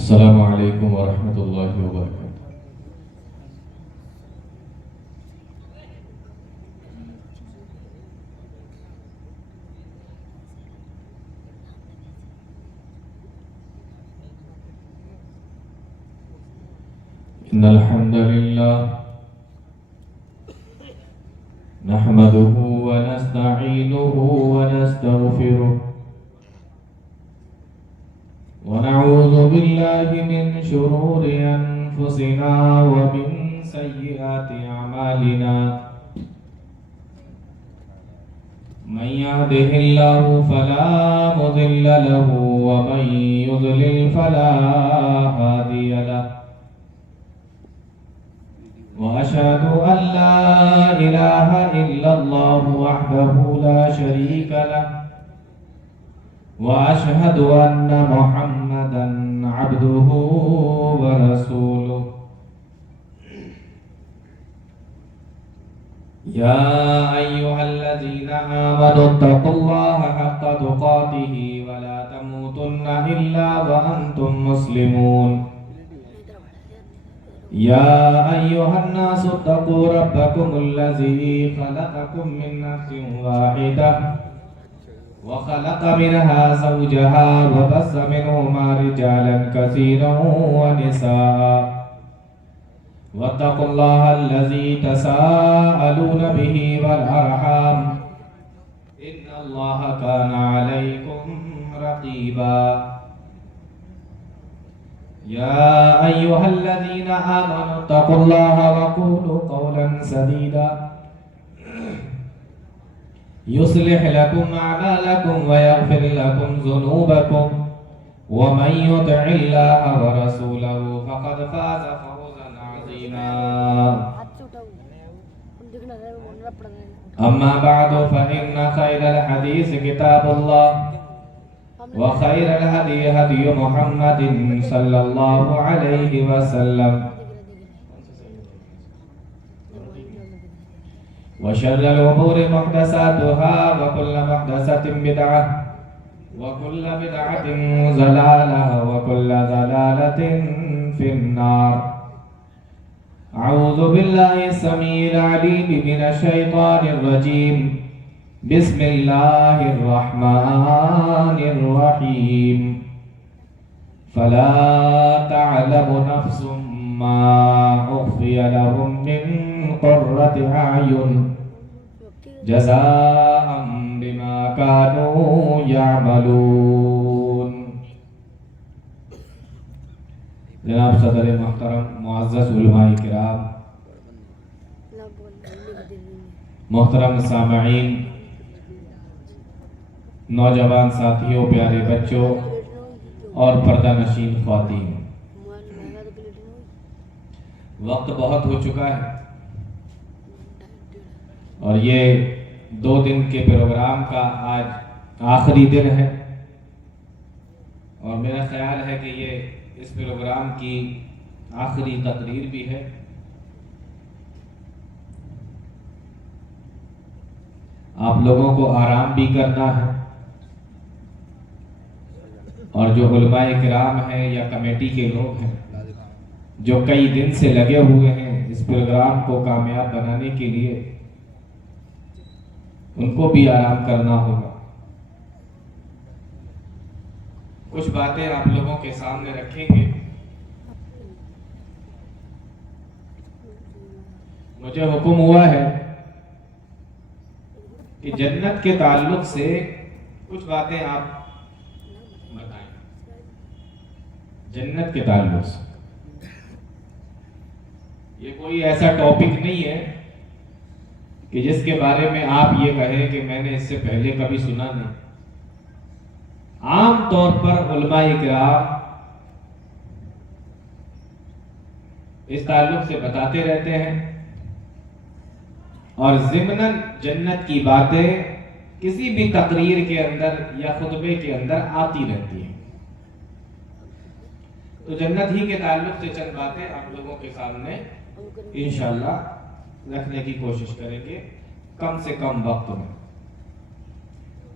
السلام علیکم ورحمۃ اللہ وبرکاتہ۔ ان الحمد للہ نحمده ونستعینه ونستغفره ونعوذ بالله من شرور انفسنا ومن سیئات اعمالنا من يهده الله فلا مضل له ومن يضلل فلا هادي له وأشهد أن لا إله إلا الله وحده لا شريك له وأشهد أن محمدا عبده ورسوله يا أيها الذين آمنوا اتقوا الله حق تقاته ولا تموتن إلا وأنتم مسلمون يا أيها الناس اتقوا ربكم الذي خلقكم من نفس واحدة وخلق منها زوجها وبث منهما رجالا كثيرا ونساء واتقوا الله الذي تساءلون به والأرحام إن الله كان عليكم رقيبا يا أيها الذين آمنوا اتقوا الله وقولوا قولا سديدا يصلح لكم أعمالكم ويغفر لكم ذنوبكم ومن يطع الله ورسوله فقد فاز فوزا عظيما أما بعد فإن خير الحديث كتاب الله وخير الهدي هدي محمد صلى الله عليه وسلم وشر الأمور محدثاتها وكل محدثة بدعة وكل بدعة ضلالة وكل ضلالة في النار أعوذ بالله السميع العليم من الشيطان الرجيم بسم الله الرحمن الرحيم فلا تعلم نفس ما أخفي لهم من قرة أعين جزاء بما كانوا يعملون۔ جناب صدر محترم، معزز علماء کرام، محترم سامعین، نوجوان ساتھیوں، پیارے بچوں اور پردہ نشین خواتین، وقت بہت ہو چکا ہے اور یہ 2 دن کے پروگرام کا آج آخری دن ہے اور میرا خیال ہے کہ یہ اس پروگرام کی آخری تقریر بھی ہے۔ آپ لوگوں کو آرام بھی کرنا ہے اور جو علماء کرام ہیں یا کمیٹی کے لوگ ہیں جو کئی دن سے لگے ہوئے ہیں اس پروگرام کو کامیاب بنانے کے لیے، ان کو بھی آرام کرنا ہوگا۔ کچھ باتیں آپ لوگوں کے سامنے رکھیں گے۔ مجھے حکم ہوا ہے کہ جنت کے تعلق سے کچھ باتیں آپ بتائیں، جنت کے تعلق سے۔ یہ کوئی ایسا ٹاپک نہیں ہے کہ جس کے بارے میں آپ یہ کہیں کہ میں نے اس سے پہلے کبھی سنا نہیں۔ عام طور پر علماء کرام اس تعلق سے بتاتے رہتے ہیں اور ضمناً جنت کی باتیں کسی بھی تقریر کے اندر یا خطبے کے اندر آتی رہتی ہیں۔ تو جنت ہی کے تعلق سے چند باتیں آپ لوگوں کے سامنے انشاءاللہ رکھنے کی کوشش کریں گے کم سے کم وقت میں۔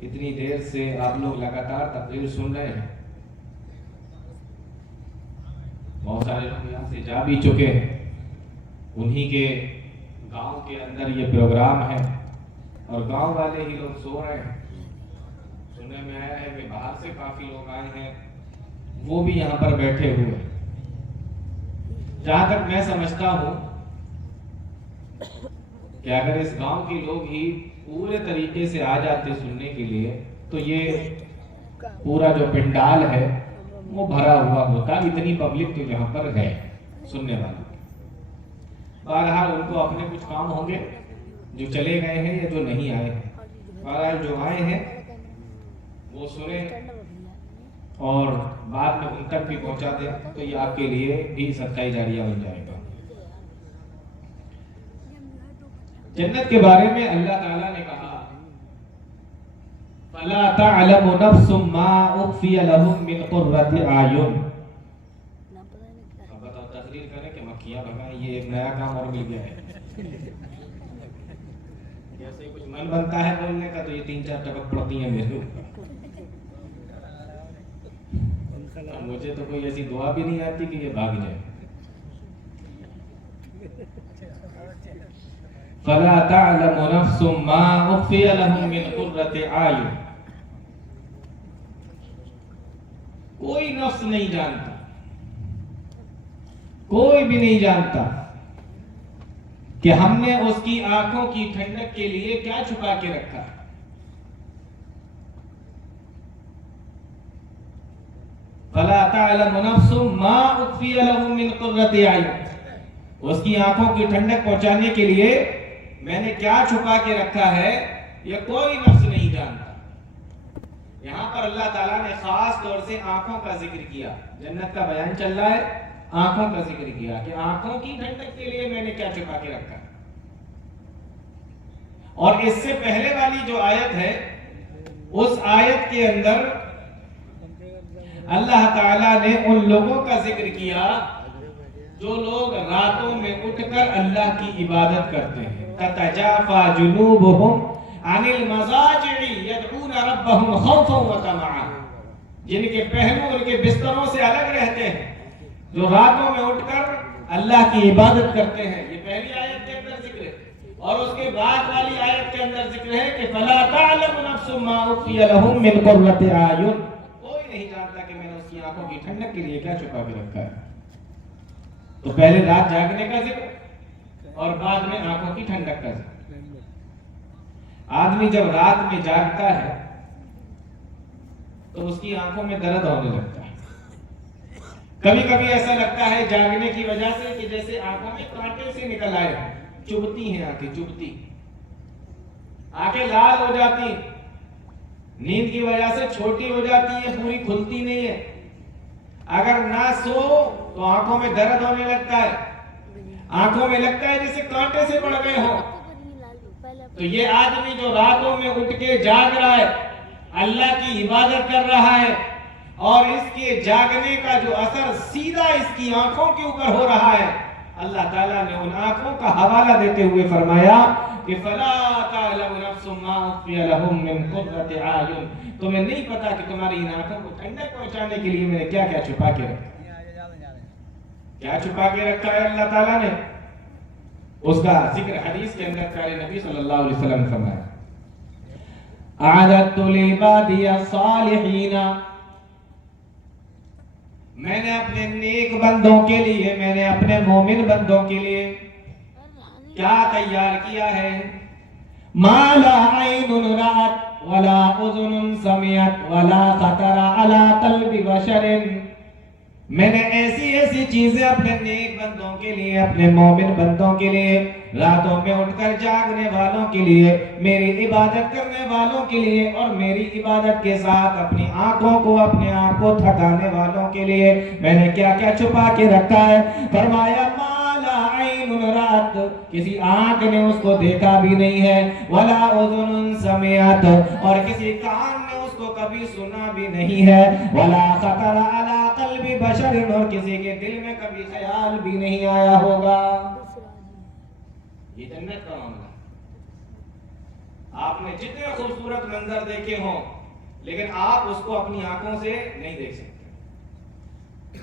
اتنی دیر سے آپ لوگ لگاتار تقریر سن رہے ہیں بہت سارے لوگ یہاں سے جا بھی چکے ہیں، انہی کے گاؤں کے اندر یہ پروگرام ہے اور گاؤں والے ہی لوگ سو رہے ہیں۔ سننے میں آیا ہے کہ باہر سے کافی لوگ آئے ہیں، وہ بھی یہاں پر بیٹھے ہوئے ہیں۔ جہاں تک میں سمجھتا ہوں کہ اگر اس گاؤں کے لوگ ہی پورے طریقے سے آ جاتے سننے کے لیے تو یہ پورا جو پنڈال ہے وہ بھرا ہوا ہوتا، اتنی پبلک تو یہاں پر ہے سننے والی۔ بہرحال ان کو اپنے کچھ کام ہوں گے، جو چلے گئے ہیں یا جو نہیں آئے ہیں۔ بہرحال جو آئے ہیں وہ سنیں اور بعد میں ان تک بھی پہنچا دیں تو یہ آپ کے لیے بھی صدقہ جاریہ بن جائے گا۔ جنت کے بارے میں اللہ تعالیٰ نے کہا فَلَا تَعْلَمُ نَفْسٌ مَّا أُخْفِيَ لَهُم مِّن قُرَّةِ أَعْيُنٍ۔ اب بتاؤ، تقریر کریں کہ مکھیاں بھگائیں، یہ ایک نیا کام اور مل گیا ہے۔ جیسے کچھ من بنتا ہے بولنے کا تو یہ 3-4 ٹپک پڑتی ہیں میرے اوپر۔ مجھے تو کوئی ایسی دعا بھی نہیں آتی کہ یہ بھاگ جائے۔ فَلَا تَعْلَمُ نَفْسٌ مَّا أُخْفِيَ لَهُم مِّن قُرَّةِ أَعْيُنٍ۔ کوئی نفس نہیں جانتا، کوئی بھی نہیں جانتا کہ ہم نے اس کی آنکھوں کی ٹھنڈک کے لیے کیا چھپا کے رکھا۔ فَلَا تَعْلَمُ نَفْسٌ مَّا أُخْفِيَ لَهُم مِّن قُرَّةِ أَعْيُنٍ۔ اس کی آنکھوں کی ٹھنڈک پہنچانے کے لیے میں نے کیا چھپا کے رکھا ہے، یہ کوئی نفس نہیں جانتا۔ یہاں پر اللہ تعالیٰ نے خاص طور سے آنکھوں کا ذکر کیا، جنت کا بیان چل رہا ہے، آنکھوں کا ذکر کیا کہ آنکھوں کی ٹھنڈک کے لیے میں نے کیا چھپا کے رکھا۔ اور اس سے پہلے والی جو آیت ہے، اس آیت کے اندر اللہ تعالیٰ نے ان لوگوں کا ذکر کیا جو لوگ راتوں میں اٹھ کر اللہ کی عبادت کرتے ہیں۔ تَتَجَافَى جُنُوبُهُمْ عَنِ الْمَضَاجِعِ يَدْعُونَ رَبَّهُمْ خَوْفًا وَطَمَعًا، جن کے پہلو ان کے بستروں سے الگ رہتے ہیں، جو راتوں میں اٹھ کر اللہ کی عبادت کرتے ہیں۔ یہ پہلی آیت کے اندر ذکر ہے، اور اس کے بعد والی آیت کے اندر ذکر ہے کہ فَلَا تَعْلَمُ نَفْسٌ مَّا أُخْفِيَ لَهُم مِّن قُرَّةِ أَعْيُنٍ۔ کوئی نہیں جانتا کہ میں نے اس کی آنکھوں کی ٹھنڈک کے لیے کیا چھپا کے رکھا ہے۔ تو پہلے رات جاگنے کا ذکر اور بعد میں آنکھوں کی ٹھنڈک کا ذکر۔ آدمی جب رات میں جاگتا ہے تو اس کی آنکھوں میں درد ہونے لگتا ہے۔ کبھی کبھی ایسا لگتا ہے جاگنے کی وجہ سے کہ جیسے آنکھوں میں کانٹے سے نکل آئے، چبھتی ہیں آنکھیں، چبھتی، آنکھیں لال ہو جاتی، نیند کی وجہ سے چھوٹی ہو جاتی ہیں، پوری کھلتی نہیں ہے۔ اگر نہ سو تو آنکھوں میں درد ہونے لگتا ہے، آنکھوں میں لگتا ہے جیسے کانٹے سے پڑ گئے ہو۔ تو یہ آدمی جو راتوں میں اٹھ کے جاگ رہا ہے، اللہ کی عبادت کر رہا ہے، اور اس کے جاگنے کا جو اثر سیدھا اس کی آنکھوں کے اوپر ہو رہا ہے، اللہ تعالیٰ نے ان آنکھوں کا حوالہ دیتے ہوئے فرمایا کہ فَلَا تَعْلَمُ نَفْسٌ مَّا أُخْفِيَ لَهُم مِّن قُرَّةِ أَعْيُنٍ۔ تمہیں نہیں پتا کہ تمہاری ان آنکھوں کو ٹھنڈک پہنچانے کے لیے میں نے کیا کیا چھپا کے رکھا، کیا چھپا کے رکھا ہے اللہ تعالیٰ نے۔ اس کا ذکر حدیث کے اندر پیارے نبی صلی اللہ علیہ وسلم نے فرمایا، أَعْدَدتُّ لِعِبَادِيَ الصَّالِحِينَ، میں نے اپنے نیک بندوں کے لیے، میں نے اپنے مومن بندوں کے لیے کیا تیار کیا ہے؟ مَا لَا عَيْنٌ رَأَتْ وَلَا أُذُنٌ سَمِعَتْ وَلَا خَطَرَ عَلَىٰ قَلْبِ بَشَرٍ۔ میں نے ایسی ایسی چیزیں اپنے نیک بندوں کے لیے، اپنے مومن بندوں کے لیے، راتوں میں اٹھ کر جاگنے والوں کے لیے، میری عبادت کرنے والوں کے لیے، اور میری عبادت کے ساتھ اپنی آنکھوں کو، اپنے آپ کو تھکانے والوں کے لیے میں نے کیا کیا چھپا کے رکھا ہے؟ فرمایا مَا لَا عَيْنٌ رَأَتْ، کسی آنکھ نے اس کو دیکھا بھی نہیں ہے، وَلَا أُذُنٌ سَمِعَتْ، اور کسی کان نے اس کو کبھی سنا بھی نہیں ہے، وَلَا خَطَرَ عَلَىٰ قَلْبِ بَشَرٍ، اور کسی کے دل میں کبھی خیال بھی نہیں آیا ہوگا۔ یہ جنت کا معاملہ۔ آپ نے جتنے خوبصورت منظر دیکھے ہوں، لیکن آپ اس کو اپنی آنکھوں سے نہیں دیکھ سکتے۔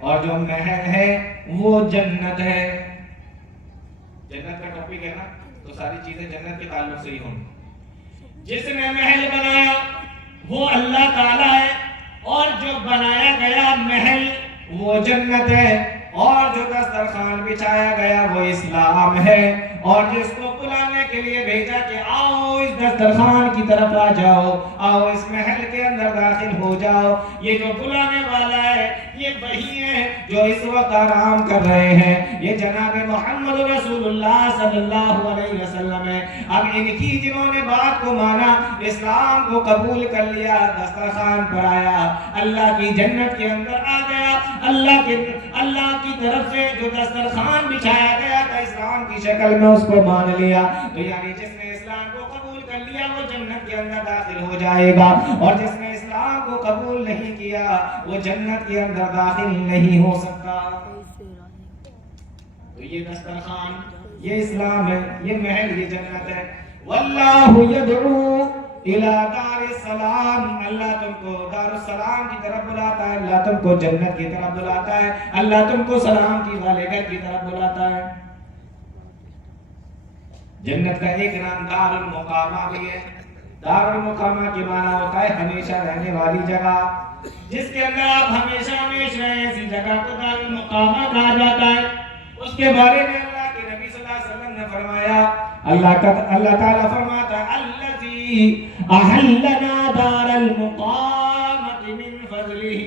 اور جو محل ہے وہ جنت ہے. جنت کا ٹاپک ہے نا, تو ساری چیزیں جنت کے تعلق سے ہی ہوں. جس نے محل بنایا وہ اللہ تعالیٰ ہے, اور جو بنایا گیا محل وہ جنت ہے, اور جو دسترخوان بچھایا گیا وہ اسلام ہے, اور جس کو بلانے کے لیے بھیجا کہ آؤ اس دسترخوان کی طرف آ جاؤ, آؤ اس محل کے اندر داخل ہو جاؤ, یہ جو بلانے والا ہے یہ وہی ہے جو اس وقت آرام کر رہے ہیں, یہ جناب محمد رسول اللہ صلی اللہ علیہ وسلم ہے. اب ان کی جنہوں نے بات کو مانا, اسلام کو قبول کر لیا, دسترخوان پر آیا, اللہ کی جنت کے اندر آ گیا, اللہ کی طرف سے جو دسترخوان بچھایا گیا تھا اسلام کی شکل میں اس کو مان لیا, تو یعنی جس نے اسلام کو قبول کر لیا وہ جنت کے اندر داخل ہو جائے گا, اور جس نے اسلام کو قبول نہیں کیا وہ جنت کے اندر داخل نہیں ہو سکتا. تو یہ دسترخوان یہ اسلام ہے, یہ محل یہ جنت ہے. واللہ یدعو الی دار السلام, اللہ تم کو دار السلام کی طرف بلاتا ہے, اللہ تم کو جنت کی طرف بلاتا ہے, اللہ تم کو سلام کی والے گھر کی طرف بلاتا ہے. جنت کا ایک نام دار المقامہ بھی ہے. دار المقامہ کی معنی ہوتا ہے ہمیشہ رہنے والی جگہ, جس کے اندر آپ ہمیشہ ہمیشہ رہیں, ایسی جگہ کو دار المقامہ کہا جاتا ہے. اس کے بارے میں اللہ کے نبی صلی اللہ علیہ وسلم نے فرمایا, اللہ تعالیٰ فرماتا ہے الذی احلنا دار المقامۃ من فضلہ.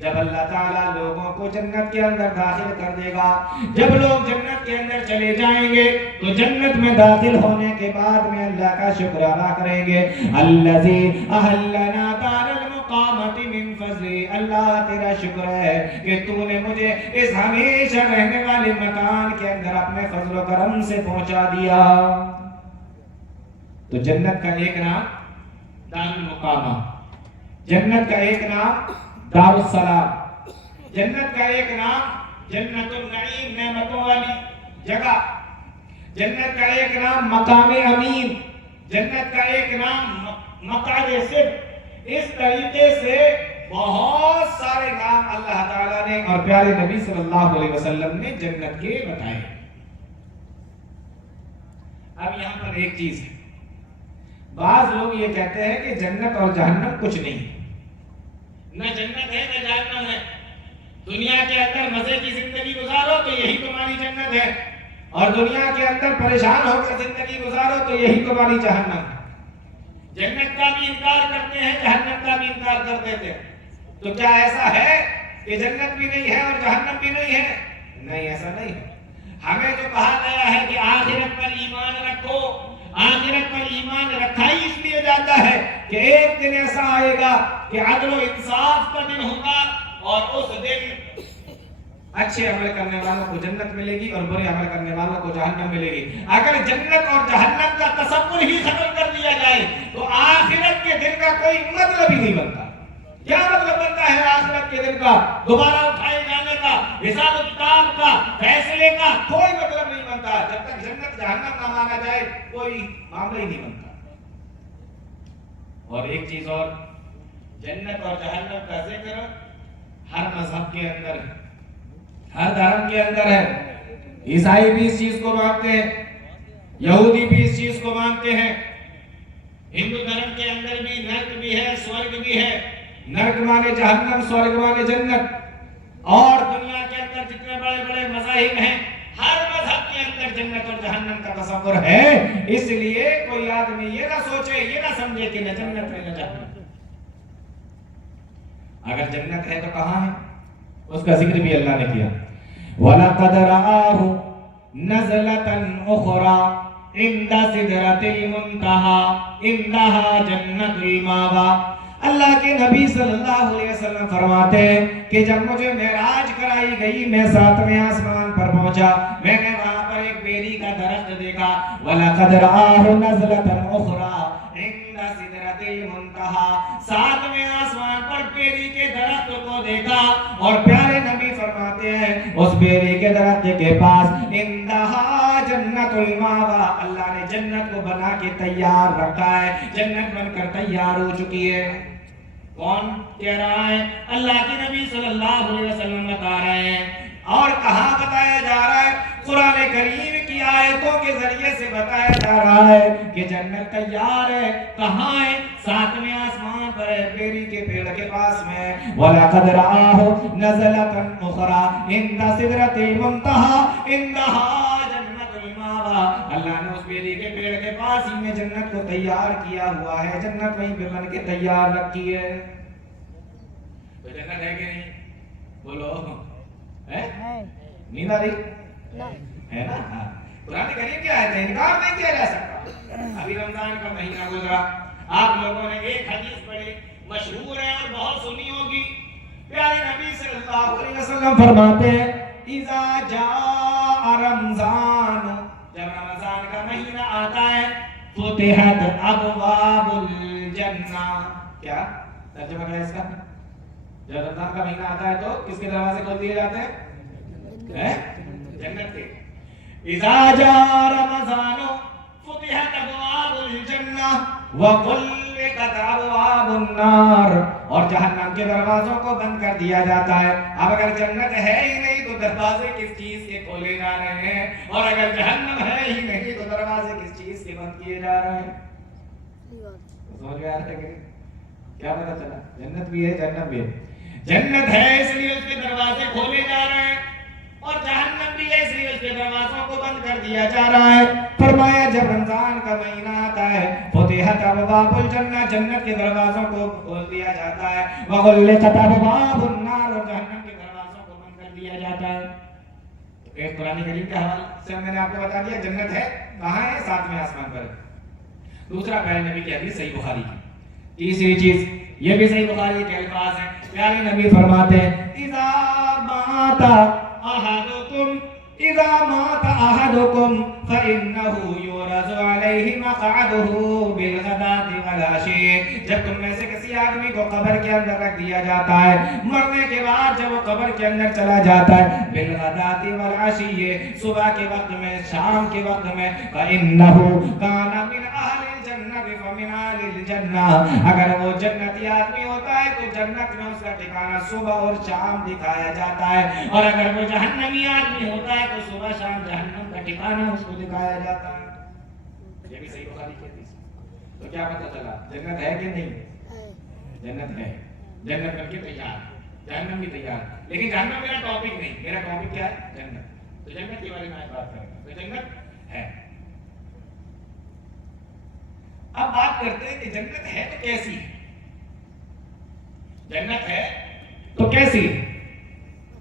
جب اللہ تعالیٰ لوگوں کو جنت کے اندر داخل کر دے گا, جب لوگ جنت کے اندر چلے جائیں گے تو جنت میں داخل ہونے کے بعد میں اللہ کا شکر ادا کریں گے. الذی احلنا دار المقامۃ من فضلہ, اللہ تیرا شکر ہے کہ تو نے مجھے اس ہمیشہ رہنے والے مکان کے اندر اپنے فضل و کرم سے پہنچا دیا. تو جنت کا ایک نام دار المقامہ, جنت کا ایک نام دار السلام, جنت کا ایک نام جنت النعیم نعمتوں والی جگہ, جنت کا ایک نام مقام امین, جنت کا ایک نام مقعد صدق. اس طریقے سے بہت سارے نام اللہ تعالیٰ نے اور پیارے نبی صلی اللہ علیہ وسلم نے جنت کے بتائے. اب یہاں پر ایک چیز ہے, بعض لوگ یہ کہتے ہیں کہ جنت اور جہنم کچھ نہیں, نہ جنت ہے نہ جہنم ہے. دنیا کے اندر مزے کی زندگی گزارو تو یہی تمہاری جنت ہے, اور دنیا کے اندر پریشان ہو کر زندگی گزارو تو یہی تمہاری جہنم ہے. جنت کا بھی انکار کرتے ہیں, جہنم کا بھی انکار کرتے تھے. تو کیا ایسا ہے کہ جنت بھی نہیں ہے اور جہنم بھی نہیں ہے؟ نہیں, ایسا نہیں ہے. ہمیں جو کہا گیا ہے کہ آخرت پر ایمان رکھو, آخرت پر ایمان رکھا ہی اس لیے جاتا ہے کہ ایک دن ایسا آئے گا کہ عدل و انصاف کا دن ہوگا, اور اس دن اچھے عمل کرنے والوں کو جنت ملے گی اور برے عمل کرنے والوں کو جہنم ملے گی. اگر جنت اور جہنم کا تصور ہی ختم کر دیا جائے تو آخرت کے دن کا کوئی مطلب ہی نہیں بنتا. کیا مطلب بنتا ہے آخرت کے دن کا؟ دوبارہ اٹھائے جانے کا, حساب و کتاب کا, فیصلے کا کوئی مطلب نہیں بنتا. جب تک جنت جہنم نہ مانا جائے کوئی معاملہ ہی نہیں بنتا. اور ایک چیز اور, جنت اور جہنم کا ذکر ہر مذہب کے اندر ہے, ہر دھرم کے اندر ہے. عیسائی بھی اس چیز کو مانتے ہیں, یہودی بھی اس چیز کو مانتے ہیں. ہندو دھرم کے اندر بھی نرک بھی ہے, سورگ بھی ہے. نرک مانے جہنم, سورگ مانے جنت. اور دنیا کے اندر جتنے بڑے بڑے مذاہب ہیں, ہر مذہب کے اندر جنت اور جہنم کا تصور ہے. اس لیے کوئی آدمی یہ نہ سوچے, یہ نہ سمجھے کہ نہ جنت ہے نہ جہنم. اگر جنت ہے تو کہاں ہے؟ اس کا ذکر بھی اللہ نے کیا. وَلَقَدْ رَآهُ نَزْلَةً أُخْرَى عِنْدَ سِدْرَةِ الْمُنْتَهَى إِنَّهَا جَنَّةُ الْمَأْوَىٰ. اللہ کے نبی صلی اللہ علیہ وسلم فرماتے ہیں کہ جب مجھے معراج کرائی گئی, میں 7ویں آسمان پر پہنچا, میں نے وہاں پر ایک بیری کا درخت دیکھا. وَلَقَدْ رَآهُ نَزْلَةً أُخْرَى عِنْدَ سِدْرَةِ الْمُنْتَهَىٰ. 7ویں آسمان پر بیری کے درخت کو دیکھا, اور پیارے نبی فرماتے ہیں اس بیری کے درخت کے پاس عِنْدَهَا جَنَّةُ الْمَأْوَىٰ, اللہ نے جنت کو بنا کے تیار رکھا ہے, جنت بن کر تیار ہو چکی ہے. کون کہہ رہا ہے؟ اللہ کے نبی صلی اللہ علیہ وسلم بتا رہے کے ذریعے سے بتایا جا رہا ہے کہ جنت تیار ہے. کہاں ہے؟ 7ویں آسمان پر ہے, بیری کے پیڑ کے پاس میں. وَلَقَدْ رَآهُ نَزْلَةً أُخْرَىٰ عِندَ سِدْرَةِ الْمُنتَهَىٰ عِندَهَا جَنَّةُ الْمَأْوَىٰ. اللہ نے اس بیری کے پیڑ کے پاس ہی میں جنت کو تیار کیا ہوا ہے. جنت وہیں پہ بن کے تیار رکھی ہے. تو جنت ہے کہ نہیں؟ بولو ہے؟ نیند آ رہی ہے نا؟ قرآن کریم کیا ہے, انکار نہیں کیا جا سکتا. ابھی رمضان کا مہینہ گزرا, آپ لوگوں نے ایک حدیث پڑھی, مشہور ہے اور بہت سنی ہوگی. پیارے نبی صلی اللہ علیہ وسلم فرماتے ہیں اذا جاء رمضان, جب رمضان کا مہینہ آتا ہے, فتحت ابواب الجنہ. کیا ترجمہ کیا ہے اس کا؟ جب رمضان کا مہینہ آتا ہے تو کس کے دروازے کھول دیے جاتے ہیں؟ جنت کے. اذا جاء رمضان فتحت ابواب الجنہ وغلقت ابواب النار, اور جہنم کے دروازوں کو بند کر دیا جاتا ہے. اب اگر جنت ہے ہی نہیں تو دروازے کس چیز کے کھولے جا رہے ہیں, اور اگر جہنم ہے ہی نہیں تو دروازے کس چیز کے بند کیے جا رہے ہیں؟ سمجھ میں آ رہا ہے کیا پتا چلا؟ جنت بھی ہے جہنم بھی ہے. جنت ہے اس لیے اس کے دروازے کھولے جا رہے ہیں, اور جہنم بھی ہے اس لیے اس کے دروازوں کو بند کر دیا جا رہا ہے. فرمایا جب رمضان کا مہینہ آتا ہے فتحت ابواب الجنہ, جنت کے دروازوں کو کھول دیا جاتا ہے, وغلقت ابواب النار, اور جہنم کے دروازوں کو بند کر دیا جاتا ہے. ایک قرآن کریم کے حوالے سے میں نے آپ کو بتا دیا جنت ہے کہاں ہے, 7ویں آسمان پر. دوسرا پیارے نبی کی حدیث صحیح بخاری کی. تیسری چیز یہ بھی صحیح بخاری کے الفاظ ہیں. پیارے نبی فرماتے ہیں اذا مات احدکم فإنه يورث عليه مقعده بالغداة والعشي. جب تم میں سے کسی آدمی کو قبر کے اندر رکھ دیا جاتا ہے, مرنے کے بعد جب وہ قبر کے اندر چلا جاتا ہے, بالغداة والعشي, صبح کے وقت میں, شام کے وقت میں, فإنه كان من أهل الجنة فمن أهل الجنة. اگر وہ جنتی آدمی ہوتا ہے تو جنت میں اس کا ٹھکانہ صبح اور شام دکھایا جاتا ہے, اور اگر وہ جہنمی آدمی ہوتا ہے تو صبح شام جہنم کا ٹھکانہ اس کو دکھایا جاتا ہے. یہ بھی صحیح بخاری کی حدیث. تو کیا پتہ چلا جنت ہے کہ نہیں؟ جنت ہے, جنت بن کے تیار, جہنم بھی تیار. لیکن جہنم میرا ٹاپک نہیں, میرا ٹاپک کیا ہے؟ جنت. تو جنت کے بارے میں آج بات کریں گے. تو جنت ہے. اب بات کرتے ہیں کہ جنت ہے تو کیسی ہے. جنت ہے تو کیسی ہے,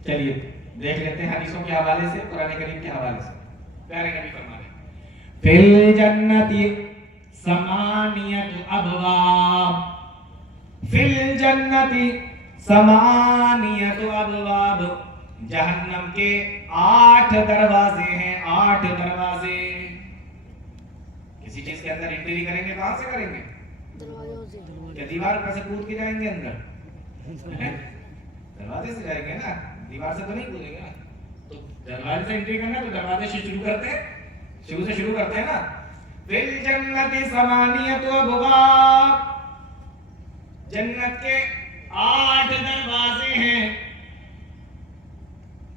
چلیے دیکھ لیتے ہیں حدیثوں کے حوالے سے, قرآن کریم کے حوالے سے. پیارے نبی فرماتے ہیں فی الجنت ثمانیۃ ابواب, فی الجنت ثمانیۃ ابواب. جہنم کے 8 دروازے ہیں, 8 دروازے. کسی چیز کے اندر انٹری کریں گے کہاں سے کریں گے؟ دروازوں سے. کیا دیوار پر سے کود کے جائیں گے اندر؟ دروازے سے جائیں گے نا, دیوار سے تو نہیں کودیں گے نا. تو دروازے سے انٹری کرنا تو دروازے سے شروع کرتے ہیں, شروع سے شروع کرتے ہیں نا. فی الجنت ثمانیۃ ابواب, جنت کے 8 دروازے ہیں.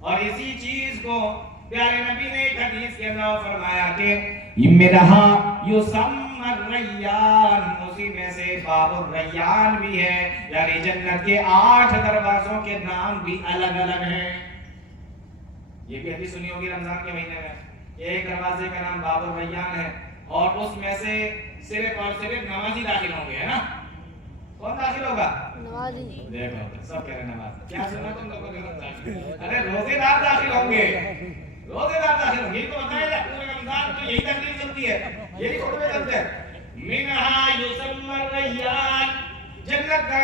اور اسی چیز کو پیارے نبی نے ایک حدیث کے اندر فرمایا کہ منہا یسمى الریان, اسی میں سے باب الریان بھی ہے, یعنی جنت کے 8 دروازوں کے نام بھی الگ الگ ہیں. یہ بھی حدیث سنی ہوگی رمضان کے مہینے میں. ایک دروازے کا نام باب الریان ہے, اور اس میں سے صرف اور صرف نمازی داخل ہوں گے, ہے نا. کون داخل ہوگا؟ نمازی. دیکھو سب کہہ رہے ہیں نماز. کیا سنا تم لوگوں نے؟ ارے روزے دار داخل ہوں گے, روزے دار داخل ہوں گے. یہ تو بتایا جائے پورے رمضان میں یہی تقریر چلتی ہے, یہی خطبے چلتے ہیں. منہا یسمى الریان, جنت کا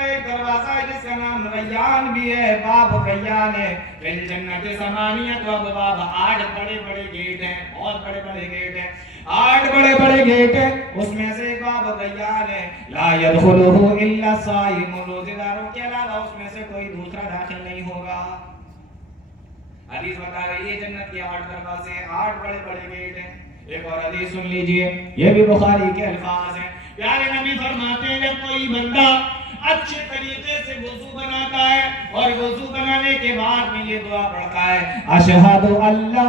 ایک دروازہ ہے جس کا نام ریان بھی ہے, باب ریان ہے. پھر جنت ثمانیۃ ابواب, 8 بڑے بڑے گیٹ ہیں, بہت بڑے بڑے گیٹ ہیں, 8 بڑے بڑے گیٹ ہیں. اس میں سے ایک باب ریان ہے, لا يدخلہ الا الصائم, روزے داروں کے علاوہ اس میں سے کوئی دوسرا داخل نہیں ہوگا. حدیث بتا رہی ہے جنت کے 8 دروازے ہیں, 8 بڑے بڑے گیٹ ہیں. ایک اور حدیث سن لیجئے, یہ بھی بخاری کے الفاظ ہیں. پیارے نبی فرماتے ہیں جب کوئی بندہ اچھے طریقے سے وضو بناتا ہے اور وضو بنانے کے بعد میں یہ دعا پڑھتا ہے, اشہد ان لا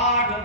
8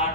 8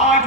8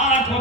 8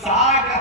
60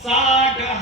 60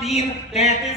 3 33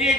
1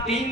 3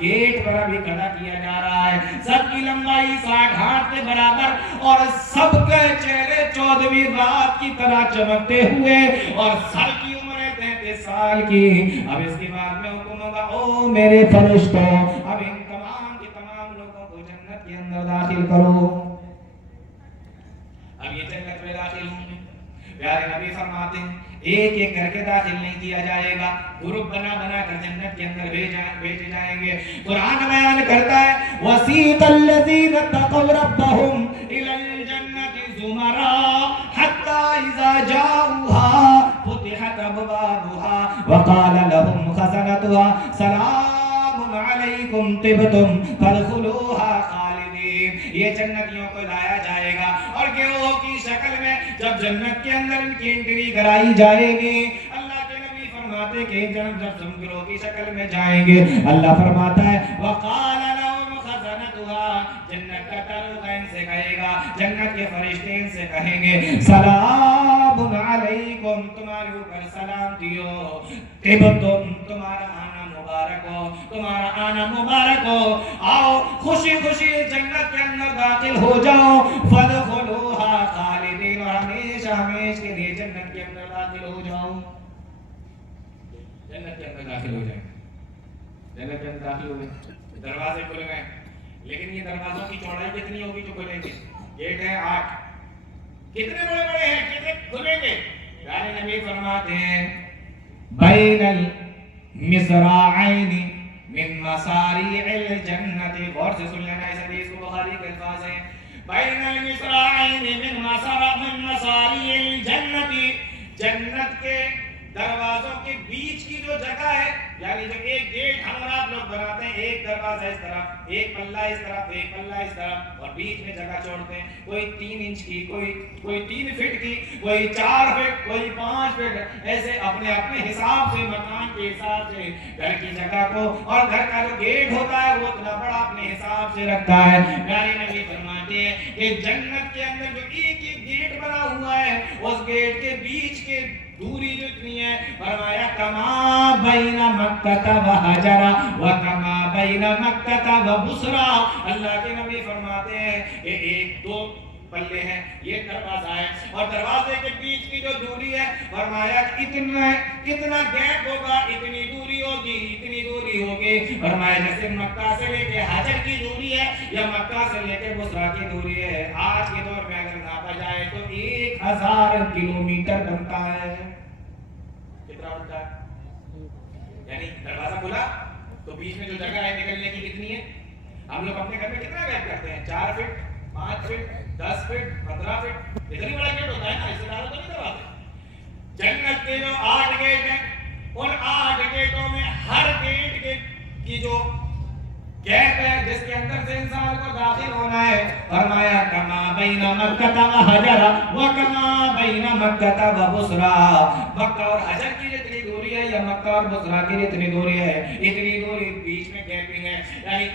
گیٹ پر ابھی کھڑا کیا جا رہا ہے, سب کی لمبائی 60 ہاتھ کے برابر, اور سب کے چہرے 14ویں رات کی طرح چمکتے ہوئے, اور سر کی عمر 33 سال کی. اب اس کے بعد میں حکم ہوگا, او میرے فرشتوں, اب ان تمام کے تمام لوگوں کو جنت کے اندر داخل کرو. اب یہ جنت میں داخل ہوں گے. پیارے نبی فرماتے ہیں ایک ایک کر کے داخل نہیں کیا جائے گا, گروپ بنا بنا کر جنت کے اندر بھیجے جائیں گے. قرآن بیان کرتا ہے وَسِيقَ الَّذِينَ اتَّقَوْا رَبَّهُمْ إِلَى الْجَنَّةِ زُمَرًا حَتَّى إِذَا جَاءُوهَا فُتِحَتْ أَبْوَابُهَا وَقَالَ لَهُمْ خَزَنَتُهَا سَلَامٌ عَلَيْكُمْ طِبْتُمْ فَادْخُلُوهَا خَالِدِينَ. یہ جنتیوں کو لایا جائے گا اور گروہ کی شکل میں جب جنت کے اندر ان کی انٹری کرائی جائے گی, اللہ کے نبی فرماتے کہ جب تم گروہ کی شکل میں جائیں گے, اللہ فرماتا ہے وَقَالَ لَهُمْ خَزَنَتُهَا, جنت کا داروغہ ان سے کہے گا, جنت کے فرشتے ان سے کہیں گے سلام علیکم, تمہارے اوپر سلامتی ہو, طبتم, تمہارا آنا مبارک ہو, تمہارا آنا مبارک ہو, آؤ خوشی خوشی جنت کے اندر داخل ہو جاؤ. فَادْخُلُوهَا خَالِدِينَ, اور ہمیشہ ہمیشہ کے لیے جنت کے اندر داخل ہو جاؤ. جنت کے اندر داخل ہو جائیں, جنت کے اندر داخل ہو گئے, دروازے کھل گئے, لیکن یہ دروازوں کی چوڑائی کتنی ہوگی جو کھلیں گے؟ گیٹ ہے 8, کتنے بڑے بڑے ہیں, کتنے کھلیں گے؟ پیارے نبی فرماتے ہیں بین المصراعین من مصاریع الجنت. غور سے سن لینا اس حدیث کو, بخاری کے الفاظ ہیں بین المصراعین من مصاریع الجنت, جنت کے دروازوں کے بیچ کی جو جگہ ہے, یعنی جو ایک گیٹ ہم اور آپ لوگ بناتے ہیں, ایک دروازہ اس طرف, ایک پلہ اس طرف, ایک پلہ اس طرف, اور بیچ میں جگہ چھوڑتے ہیں, کوئی 3 انچ کی, کوئی 3 فٹ کی, کوئی 4 فٹ, کوئی 5 فٹ, ایسے اپنے اپنے حساب سے, مکان کے حساب سے گھر کی جگہ کو, اور گھر کا جو گیٹ ہوتا ہے وہ اتنا بڑا اپنے حساب سے رکھتا ہے. پیارے نبی فرماتے ہیں کہ جنت کے اندر جو ایک ایک گیٹ بنا ہوا ہے, اس گیٹ کے بیچ کے دوری جو اتنی ہے, فرمایا کما بین مکہ و حجر و کما بین مکہ و بصرہ. اللہ کے نبی فرماتے ہیں کہ 1-2 پلے ہیں, یہ دروازہ ہے, اور دروازے کے بیچ کی جو دوری ہے, فرمایا کتنا گیپ ہوگا, اتنی دوری ہوگی, اتنی دوری ہوگی. فرمایا جیسے مکہ سے لے کے حجر کی دوری ہے, یا مکہ سے لے کے بصرہ کی دوری ہے, آج کے دور میں اگر ناپا جائے تو 1000 کلومیٹر بنتا ہے. کتنا بنتا ہے؟ یعنی دروازہ کھلا تو بیچ میں جو جگہ ہے نکلنے کی کتنی ہے؟ ہم لوگ اپنے گھر میں کتنا گیپ کرتے ہیں؟ 4 فٹ, 5 فٹ, 10 فٹ, 15 فٹ, اتنی بڑا گیٹ ہوتا ہے نا, اس سے زیادہ تو نہیں کرواتے. جنت کے جو 8 گیٹ ہیں, ان 8 گیٹوں میں ہر گیٹ کی جو گیپ ہے جس کے اندر سے انسان کو داخل ہونا ہے, فرمایا کما بین مکہ و حجر و کما بین مکہ و بصرہ. مکہ اور حجر کی جتنی دوری ہے, یا مکہ اور بصرہ کی جتنی دوری ہے, اتنی دوری بیچ میں گیپنگ ہے, یعنی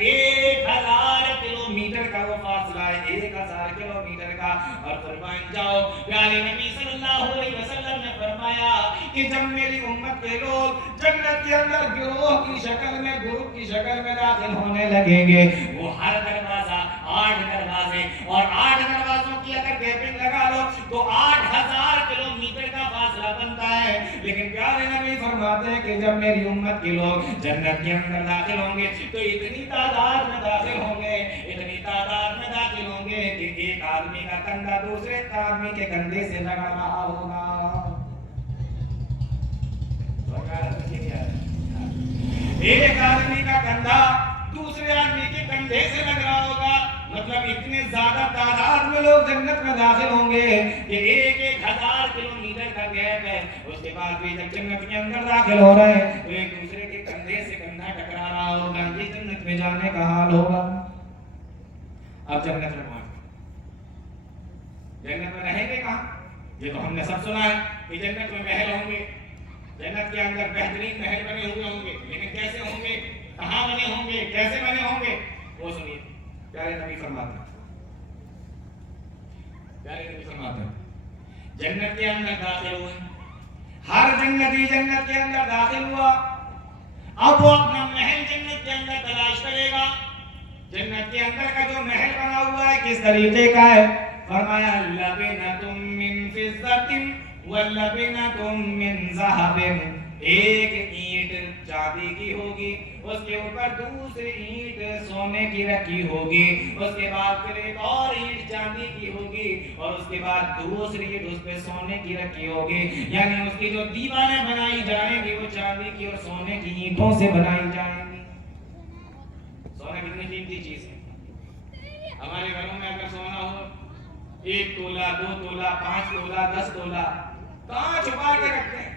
1000 کلومیٹر کا وہ فاصلہ ہے, 1000 کلومیٹر کا. اور قربان جاؤ, پیارے نبی صلی اللہ علیہ وسلم نے فرمایا کہ جب میری امت کے لوگ جنت کے اندر گروہ کی شکل میں, گروپ کی شکل میں داخل ہونے لگیں گے, وہ ہر دروازہ 8 دروازے, اور 8 دروازوں کی اگر گیپنگ لگا لو تو 8000 کلومیٹر کا فاصلہ بنتا ہے. لیکن پیارے نبی فرماتے ہیں کہ جب میری امت کے لوگ جنت کے اندر داخل ہوں گے تو اتنی تعداد میں داخل ہوں گے, اتنی تعداد میں داخل ہوں گے کہ ایک آدمی کا کندھا دوسرے آدمی کے کندھے سے لگا رہا ہوگا. ایک آدمی کا کندھا دوسرے آدمی کے کندھے سے لگ رہا ہوگا, مطلب اتنے زیادہ تعداد میں لوگ جنت میں داخل ہوں گے کہ 1000 کلومیٹر کا گیپ ہے. اس کے بعد بھی جب جنت کے اندر داخل ہو رہے ہیں تو ایک دوسرے کے کندھے سے کندھا ٹکرا رہا ہوگا. یہ جنت میں جانے کا حال ہوگا. اب جنت میں رہیں گے کہاں؟ یہ تو ہم نے سب سنا ہے کہ جنت میں محل ہوں گے, جنت کے اندر بہترین محل بنے ہوئے ہوں گے, لیکن کیسے ہوں گے, کہاں بنے ہوں گے, کیسے بنے ہوں گے, وہ سنیے. پیارے نبی فرماتے ہیں جنت کے اندر داخل ہوئے, ہر جنتی جنت کے اندر داخل ہوا، اب وہ اپنا محل جنت کے اندر تلاش کرے گا. جنت کے اندر کا جو محل بنا ہوا ہے کس طریقے کا ہے؟ فرمایا لبنتم من فضة ولبنتم من ذهب. ایک اینٹ چاندی کی ہوگی، اس کے اوپر دوسری اینٹ سونے کی رکھی ہوگی، اس کے بعد پھر ایک اور اینٹ چاندی کی ہوگی، اور اس کے بعد دوسری اینٹ اس پہ سونے کی رکھی ہوگی. یعنی اس کی جو دیواریں بنائی جائیں گی وہ چاندی کی اور سونے کی اینٹوں سے بنائی جائیں گی. سونا کتنی قیمتی چیز ہے. ہمارے گھروں میں اگر سونا ہو 1 تولہ 2 تولہ 5 تولہ 10 تولہ کہاں چھپا کے رکھتے ہیں؟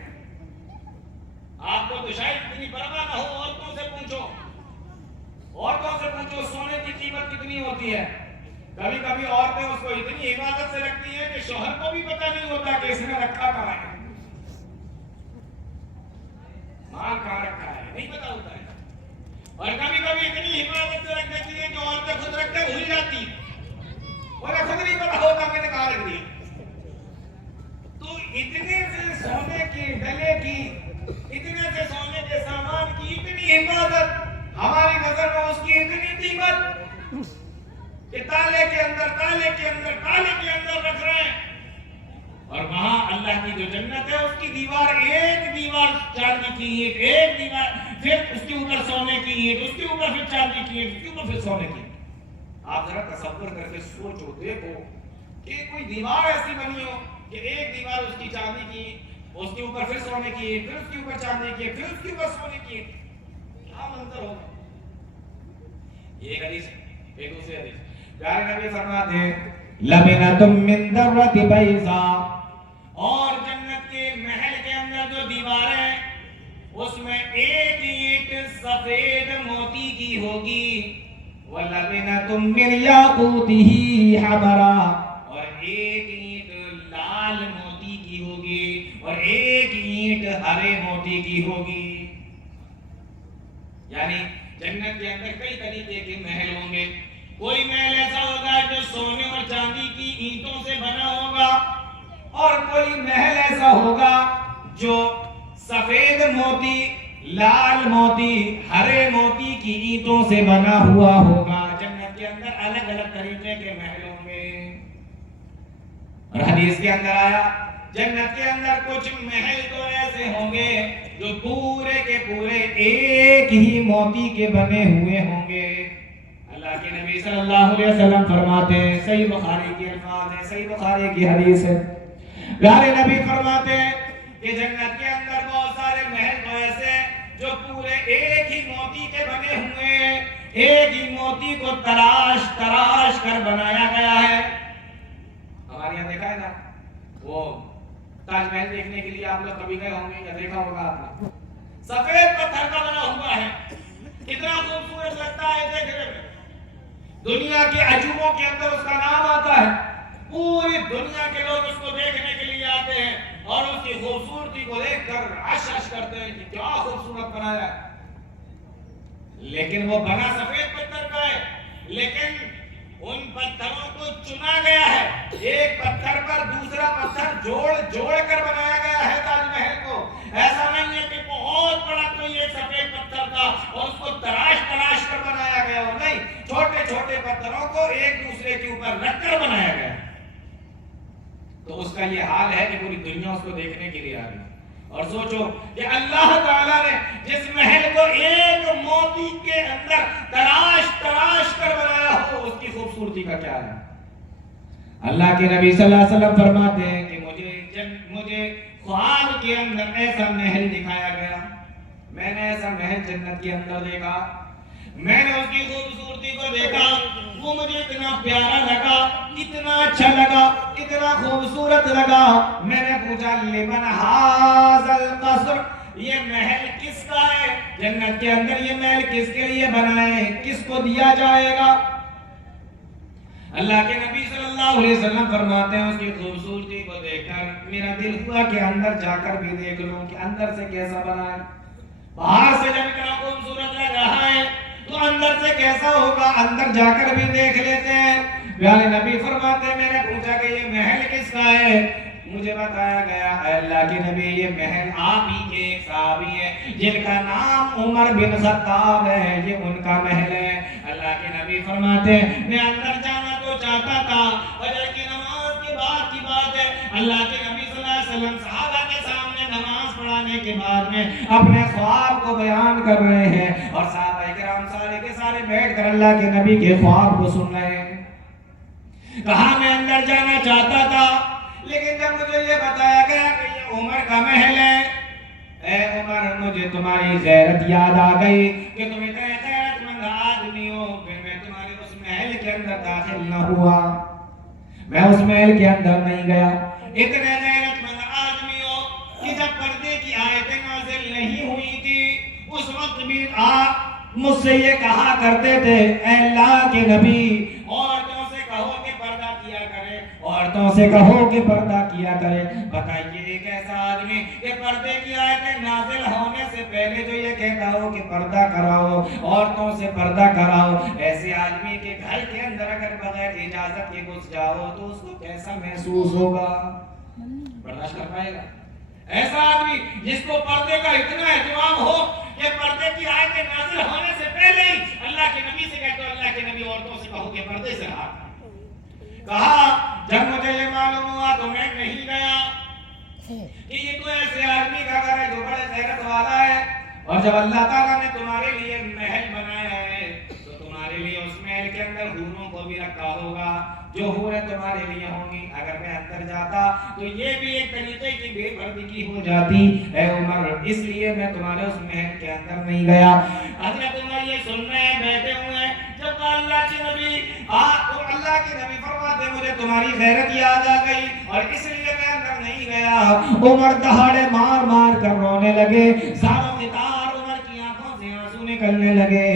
آپ کو تو شاید اتنی پرواہ نہ ہو. عورتوں سے پوچھو سونے کی قیمت کتنی ہوتی ہے. کبھی کبھی عورتیں اس کو اتنی حفاظت سے رکھتی ہیں کہ شوہر کو بھی پتہ نہیں ہوتا کہ اس نے رکھا کہاں ہے، مال کہاں رکھا ہے نہیں پتہ ہوتا ہے. اور کبھی کبھی اتنی حفاظت سے رکھ دیتی ہیں کہ عورتیں خود رکھ کے بھول جاتی ہیں، انہیں خود نہیں پتا ہوتا میں نے کہاں رکھ دیا. تو اتنے سے سونے کی ڈلے کی، اتنے سے سونے کے سامان کی اتنی حفاظت، ہماری نظر میں اس کی اتنی قیمت کہ تالے کے اندر رکھ رہے ہیں. اور وہاں اللہ کی جو جنت ہے اس کی دیوار، ایک دیوار چاندی کی اینٹ، ایک دیوار پھر اس کے اوپر سونے کی اینٹ، اس کے اوپر پھر چاندی کی اینٹ، اس کے اوپر پھر سونے کی اینٹ. آپ ذرا تصور کر کے سوچو، دیکھو کہ کوئی دیوار ایسی بنی ہو کہ ایک دیوار اس کی چاندی کی، اس کے اوپر پھر سونے کی اینٹ، پھر اس کے اوپر چاندی کی، پھر اس کے اوپر سونے کی اینٹ. کیا منظر ہوگا. یہ ایک حدیث ہے. ایک دوسری حدیث پیارے نبی فرماتے ہیں لبنتم من درۃ بیضاء. اور جنت کے محل کے اندر جو دیواریں اس میں ایک اینٹ سفید موتی کی ہوگی، وَلَبِنَتُم مِّن يَاقُوتِهِ حَمَرًا. اور ایک اینٹ لال موتی کی ہوگی اور ایک اینٹ ہرے موتی کی ہوگی. یعنی جنت کے اندر کئی طریقے کے محل ہوں گے. کوئی محل ایسا ہوگا جو سونے اور چاندی کی اینٹوں سے بنا ہوگا، اور کوئی محل ایسا ہوگا جو سفید موتی، لال موتی، ہرے موتی کی اینٹوں سے بنا ہوا ہوگا. جنت کے اندر الگ الگ طریقے کے محل ہوں گے. اور حدیث کے اندر آیا جنت کے اندر کچھ محل تو ایسے ہوں گے جو پورے کے پورے ایک ہی موتی کے بنے ہوئے ہوں گے. اللہ کے نبی صلی اللہ علیہ وسلم فرماتے ہیں، صحیح بخاری کے الفاظ ہیں، صحیح بخاری کی حدیث ہے، پیارے نبی فرماتے ہیں کہ جنت کے اندر بہت سارے محل تو ایسے جو پورے ایک ہی موتی کے بنے ہوئے ہیں، ایک ہی موتی کو تراش تراش کر بنایا گیا ہے. ہمارے یہاں دیکھا ہے نا وہ تاج محل دیکھنے کے لیے آپ لوگ کبھی گئے ہوں گے یا دیکھا ہوگا آپ نے، سفید پتھر کا بنا ہوا ہے. کتنا خوبصورت لگتا ہے دیکھنے میں. دنیا کے عجوبوں کے اندر اس کا نام آتا ہے. پوری دنیا کے لوگ اس کو دیکھنے کے لیے آتے ہیں اور اس کی خوبصورتی کو دیکھ کر عش عش کرتے ہیں کہ کیا خوبصورت بنایا ہے. لیکن وہ بنا سفید پتھر کا ہے، لیکن ان پتھروں کو چنا گیا ہے. ایک پتھر پر دوسرا پتھر جوڑ جوڑ کر بنایا گیا ہے تاج محل کو. ایسا نہیں ہے کہ بہت بڑا کوئی ایک سفید پتھر تھا اور اس کو تراش تراش کر بنایا گیا ہو، نہیں، چھوٹے چھوٹے پتھروں کو ایک دوسرے کے اوپر رکھ کر بنایا گیا. تو اس کا یہ حال ہے کہ پوری دنیا اس کو دیکھنے کے لیے آ گئی. اور سوچو کہ اللہ تعالیٰ نے جس محل کو ایک موتی کے اندر تراش تراش کر بنایا ہو، اس کی خوبصورتی کا کیا ہے. اللہ کے نبی صلی اللہ علیہ وسلم فرماتے ہیں کہ مجھے خواب کے اندر ایسا محل دکھایا گیا. میں نے ایسا محل جنت کے اندر دیکھا، میں نے اس کی خوبصورتی کو دیکھا، وہ مجھے اتنا پیارا لگا، اتنا اچھا لگا، اتنا خوبصورت لگا. میں نے پوچھا لمن ھذا القصر، یہ محل کس کا ہے؟ جنت کے اندر یہ محل کس کے لیے بنا ہے، کس کو دیا جائے گا؟ اللہ کے نبی صلی اللہ علیہ وسلم فرماتے ہیں اس کی خوبصورتی کو دیکھ کر میرا دل ہوا کہ اندر جا کر بھی دیکھ لوں کہ اندر سے کیسا بنا ہے. باہر سے جب اتنا خوبصورت لگ رہا ہے تو اندر سے کیسا ہوگا، اندر جا کر بھی دیکھ لیتے ہیں. پیارے نبی فرماتے ہیں میں نے پوچھا کہ یہ محل کس کا ہے؟ مجھے بتایا گیا اے اللہ کے نبی یہ محل آپ ہی کے ایک صحابی ہے جن کا نام عمر بن خطاب ہے، یہ ان کا محل ہے۔ اللہ کے نبی فرماتے ہیں میں اندر جانا تو چاہتا تھا، فجر کی نماز کے بعد کی بات ہے، اللہ کے نبی صلی اللہ علیہ وسلم صحابہ کے سامنے نماز پڑھانے کے بعد میں اپنے خواب کو بیان کر رہے ہیں، اور صحابہ کرام سارے کے سارے بیٹھ کر اللہ کے نبی کے خواب کو سن رہے ہیں۔ کہا میں اندر جانا چاہتا تھا، لیکن جب مجھے یہ بتایا گیا کہ یہ عمر کا محل ہے، اے عمر مجھے تمہاری غیرت یاد آ گئی کہ تم اتنے غیرت مند آدمی ہو، پھر میں تمہارے اس محل کے اندر داخل نہ ہوا، میں اس محل کے اندر نہیں گیا۔ اتنے غیرت مند آدمی ہو کہ جب پردے کی آیتیں نازل نہیں ہوئی تھی اس وقت بھی آپ مجھ سے یہ کہا کرتے تھے اے اللہ کے نبی عورتوں سے کہو کہ پردہ کیا کرے، عورتوں سے کہو کہ پردہ کیا کرے۔ بتائیے ایک ایسا آدمی کہ پردے کی آیتیں نازل ہونے سے پہلے جو یہ کہتا ہو کہ پردہ کراؤ، عورتوں سے پردہ کراؤ، ایسے آدمی کے گھر کے اندر اگر بغیر اجازت کے گھس جاؤ تو اس کو کیسا محسوس ہوگا؟ برداشت کر پائے گا؟ ایسا آدمی جس کو پردے کا اتنا اہتمام ہو کہ پردے کی آیتیں نازل ہونے سے پہلے ہی اللہ کے نبی سے کہتے ہو اللہ کے نبی عورتوں سے کہو کہ پردے سے ہاتھ۔ کہا جب مجھے یہ معلوم ہوا تو میں نہیں گیا کہ یہ تو ایسے آدمی کا گھر ہے جو بڑے غیرت والا ہے، اور جب اللہ تعالیٰ نے تمہارے لیے محل بنایا ہے تو تمہارے لیے اس محل کے اندر حوروں کو بھی رکھا ہوگا، جو حوریں تمہارے لیے ہوں گی۔ اگر میں اندر جاتا تو یہ بھی ایک طریقے کی بے پردگی کی ہو جاتی اے عمر، اس لیے میں تمہارے اس محل کے اندر نہیں گیا۔ حضرت عمر یہ سن رہے ہیں، بیٹھے ہوئے ہیں، جب اللہ کے نبی تو اللہ کے نبی فرماتے مجھے تمہاری غیرت یاد آ گئی اور اس لیے میں اندر نہیں گیا۔ عمر دہاڑے مار مار کر رونے لگے، زاروں کے تار عمر کی آنکھوں سے آنسو نکلنے لگے۔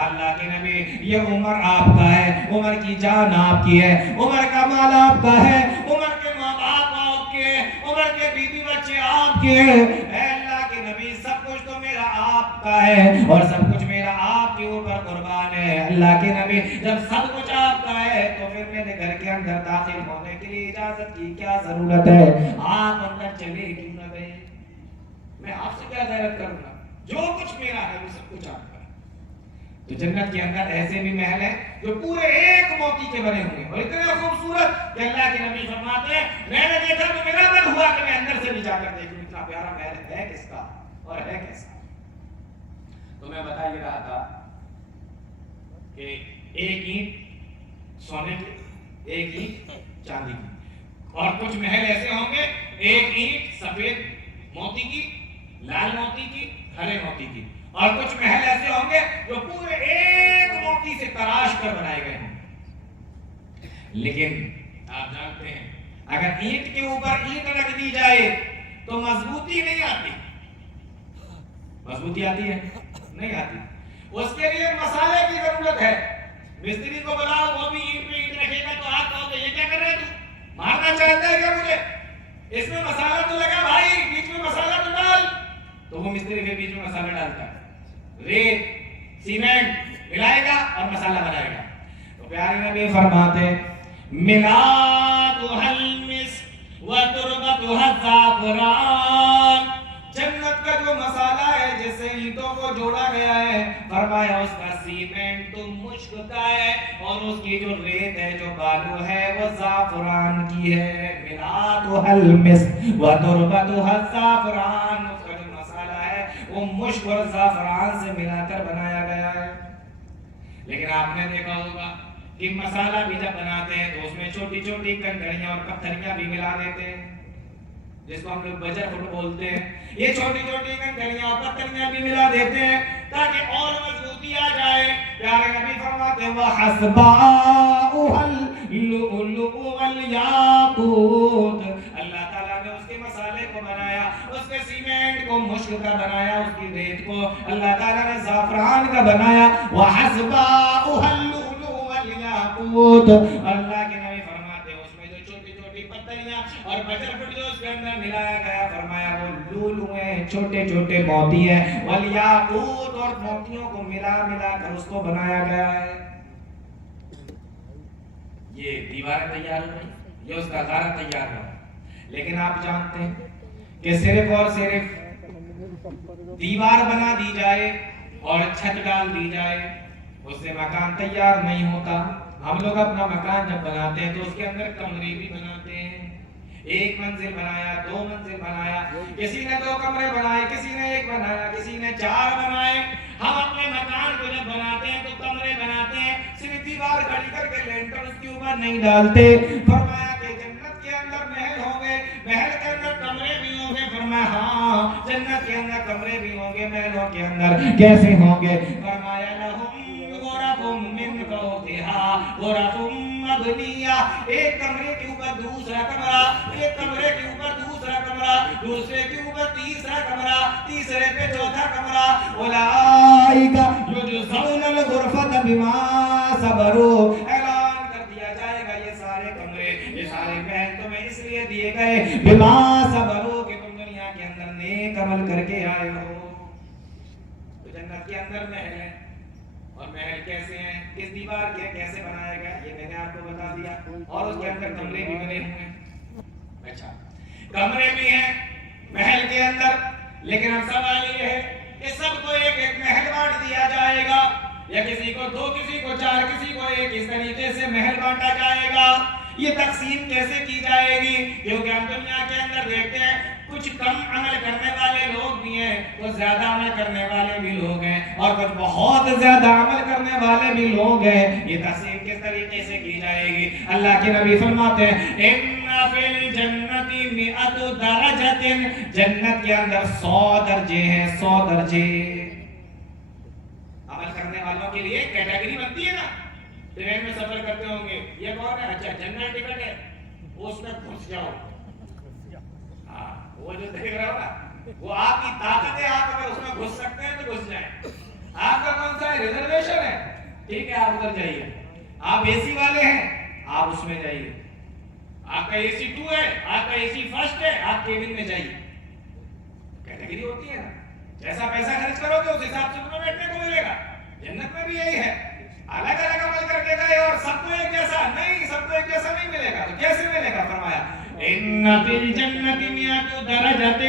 اللہ کے نبی یہ عمر آپ کا ہے، عمر کی جان آپ کی ہے، عمر کا مال آپ کا ہے، عمر کے ماں باپ آپ کے ہیں، عمر کے بیوی بچے آپ کے ہیں، اے اللہ کے نبی سب کچھ تو میرا آپ کا ہے اور سب کچھ میرا آپ کے اوپر قربان ہے۔ اللہ کے نبی جب سب کچھ آپ کا ہے تو پھر میرے گھر کے اندر داخل ہونے کے لیے اجازت کی کیا ضرورت ہے؟ آپ اندر چلے کیوں نہ گئے؟ میں آپ سے کیا غیرت کروں گا؟ جو کچھ میرا ہے وہ سب کچھ آپ کا ہے۔ تو جنت کے اندر ایسے بھی محل ہیں جو پورے ایک موتی کے بنے ہوئے اور اتنے خوبصورت کہ اللہ کے نبی فرماتے ہیں میں نے دیکھا تو میرا دل ہوا کہ میں اندر سے بھی جا کر دیکھوں اتنا پیارا محل ہے کس کا اور ہے کیسا۔ تو میں بتا یہ رہا تھا کہ ایک اینٹ سونے کی، ایک اینٹ چاندی کی، اور کچھ محل ایسے ہوں گے ایک اینٹ سفید موتی کی، لال موتی کی، ہرے موتی کی، اور کچھ محل ایسے ہوں گے جو پورے ایک موتی سے تراش کر بنائے گئے ہیں۔ لیکن آپ جانتے ہیں اگر اینٹ کے اوپر اینٹ رکھ دی جائے تو مضبوطی نہیں آتی، مضبوطی آتی ہے نہیں آتی، اس کے لیے مسالے کی ضرورت ہے۔ مستری کو بلاؤ وہ بھی اینٹ پہ اینٹ رکھے گا تو آپ کہو کہ یہ کیا کر رہے تو مارنا چاہتا ہے کیا مجھے؟ اس میں مسالہ تو لگا بھائی، بیچ میں مسالہ تو ڈال، تو وہ مستری کے بیچ میں مسالہ ڈالتا ہے، ریت سیمنٹ ملائے گا اور مسالہ بنائے گا۔ تو پیارے نبی فرماتے مِلَاتُهَا الْمِسْكُ وَتُرْبَتُهَا الزَّعْفَرَانُ، جنت کا جو مسالہ ہے جس سے اینٹوں کو جوڑا گیا ہے، فرمایا اس کا سیمنٹ تو مشک کا ہے اور اس کی جو ریت ہے جو بالو ہے وہ زعفران کی ہے۔ مِلَاتُهَا الْمِسْكُ وَتُرْبَتُهَا الزَّعْفَرَانُ، اس کا جو مسالہ ہے وہ مشک اور زعفران سے ملا کر بنایا گیا ہے۔ لیکن آپ نے دیکھا ہوگا کہ مسالہ بھی جب بناتے ہیں تو اس میں چھوٹی چھوٹی کنکریاں اور پتھریاں بھی ملا دیتے ہیں، جس کو ہم لوگ بجر فٹ بولتے ہیں۔ یہ چھوٹی چھوٹی کنکریاں اور پتھریاں بھی ملا دیتے ہیں تاکہ اور مضبوطی آ جائے۔ پیارے نبی فرماتے ہیں وَحَسْبَاؤُهَا اللُّؤْلُؤُ وَالْيَاقُوتُ، اللہ تعالیٰ نے اس کے مسالے کو بنایا، اس کے سیمنٹ کو مشک کا بنایا، اس کی ریت کو اللہ تعالیٰ نے زعفران کا بنایا۔ وَحَسْبَاؤُهَا اللُّؤْلُؤُ وَالْيَاقُوتُ، اللہ کے نبی فرماتے ہیں اس میں جو چھوٹی چھوٹی پتھریاں اور بجر فٹ جو اس کے اندر ملایا گیا، فرمایا وہ لولو ہیں، چھوٹے چھوٹے موتی ہیں، والیاقوت، اور موتیوں کو ملا ملا کر اس کو بنایا گیا ہے۔ یہ دیواریں تیار ہوئی، یہ اس کا غارہ تیار ہوا، لیکن آپ جانتے ہیں کہ صرف اور صرف دیوار بنا دی جائے اور چھت ڈال دی جائے اس سے مکان تیار نہیں ہوتا. ہم لوگ اپنا مکان جب بناتے ہیں تو اس کے اندر کمرے بھی بناتے ہیں. ایک منزل بنایا, 2 منزل بنایا, کسی نے 2 کمرے بنائے, کسی نے 1 بنایا, کسی نے 4 بنائے. ہم اپنے مکان کو جب بناتے ہیں تو کمرے بناتے ہیں, صرف دیوار کھڑی کر کے لینٹر اس کے اوپر نہیں ڈالتے. فرمایا کہ جنت کے اندر محل ہوں گے, محل کے اندر کمرے بھی ہوں گے. فرمایا ہاں جنت کے اندر کمرے بھی ہوں گے, محلوں کے اندر کیسے ہوں گے؟ فرمایا لہم غرف من فوقها غرف مبنیہ, ایک کمرے کے اوپر دوسرا کمرہ, ایک کمرے کے اوپر دوسرا کمرہ, دوسرے کے اوپر تیسرا کمرہ, تیسرے پہ چوتھا کمرہ. اولئک یجزون الغرفۃ بما صبروا, اعلان کر دیا جائے گا یہ سارے کمرے, یہ سارے محل تمہیں اس لیے دیے گئے بما صبروا کہ تم دنیا کے اندر نیک عمل کر کے آئے ہو. تو جنت کے اندر محل ہے, اور محل کیسے ہیں, کس دیوار کے, کیسے بنایا گیا, یہ میں نے آپ کو بتا دیا. اور اس کے اندر کمرے بھی بنے ہوئے ہیں. اچھا, کمرے بھی ہیں محل کے اندر, لیکن اب سوال یہ ہے کہ سب کو ایک ایک محل بانٹ دیا جائے گا, یا کسی کو 2, کسی کو 4, کسی کو 1, اس طریقے سے محل بانٹا جائے گا. یہ تقسیم کیسے کی جائے گی؟ کیونکہ ہم دنیا کے اندر دیکھتے ہیں کچھ کم عمل کرنے والے لوگ بھی ہیں, کچھ زیادہ عمل کرنے والے بھی لوگ ہیں, اور کچھ بہت زیادہ عمل کرنے والے بھی لوگ ہیں. یہ تقسیم کس طریقے سے کی جائے گی؟ اللہ کے نبی فرماتے ہیں ان فی الجنت 100 درجۃ, جنت کے اندر 100 درجے ہیں, 100 درجے. عمل کرنے والوں کے لیے کیٹیگری بنتی ہے نا, ٹرین میں سفر کرتے ہوں گے, یہ کون ہے, اچھا جنرل ٹکٹ ہے, اس میں گھس جاؤ. وہ جو دیکھ رہا ہوگا وہ آپ کی طاقت ہے, آپ اگر اس میں گھس سکتے ہیں تو گھس جائیں. آپ کا کون سا ہے, ریزرویشن ہے, ٹھیک ہے آپ ادھر جائیے. آپ اے سی والے ہیں, آپ اس میں جائیے. آپ کا اے سی 2 ہے, آپ کا اے سی فرسٹ ہے, آپ کیبن میں جائیے. کیٹیگری ہوتی ہے نا, جیسا پیسہ خرچ کرو گے اس حساب سے تمہیں بیٹھنے کو ملے گا. جنت میں بھی یہی ہے, الگ الگ عمل کر کے گئے اور سب کو ایک جیسا نہیں, سب کو ایک جیسا نہیں ملے گا. تو کیسے ملے گا؟ فرمایا ان فی الجنت 100 درجۃ,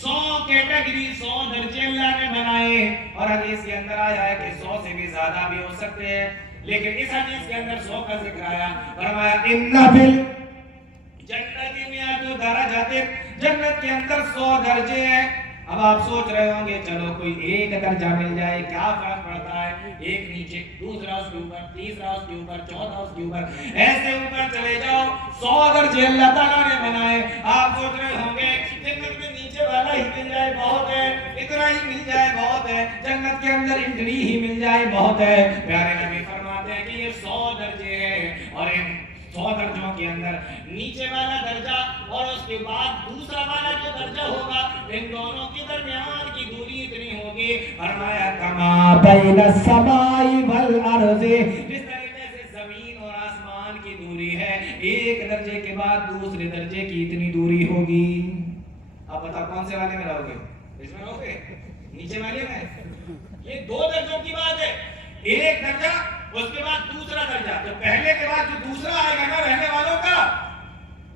100 کیٹیگری, 100 درجے اللہ نے بنائے. اور حدیث کے اندر آیا ہے کہ 100 سے بھی زیادہ بھی ہو سکتے ہیں, لیکن اس حدیث کے اندر 100 کا ذکر آیا. فرمایا ان فی الجنت 100 درجۃ, جنت کے اندر 100 درجے ہیں. اب آپ سوچ رہے ہوں گے چلو کوئی ایک درجہ مل جائے کیا فرق پڑتا ہے, ایک نیچے, دوسرا اس کے اوپر, تیسرا اس کے اوپر, چوتھا اس کے اوپر, ایسے اوپر چلے جاؤ. 100 درجے اللہ تعالیٰ نے بنائے. آپ سوچ رہے ہوں گے جنت میں نیچے والا ہی مل جائے بہت ہے, اتنا ہی مل جائے بہت ہے, جنت کے اندر اتنی ہی مل جائے بہت ہے. پیارے نبی فرماتے ہیں کہ یہ 100 درجے ہیں, اور ان 100 درجوں کے اندر نیچے والا درجہ اور اس کے بعد دوسرا والا جو درجہ ہوگا, ان دونوں کے درمیان کی دوری اتنی ہوگی. فرمایا کما بین السماء والارض, جس طریقے سے زمین اور آسمان کی دوری ہے, ایک درجے کے بعد دوسرے درجے کی اتنی دوری ہوگی. اب بتاؤ کون سے والے میں رہو گے, اس میں رہو گے, نیچے والے میں؟ یہ 2 درجوں کی بات ہے, ایک درجہ اس کے بعد دوسرا درجہ. تو پہلے کے بعد جو دوسرا آئے گا نا رہنے والوں کا,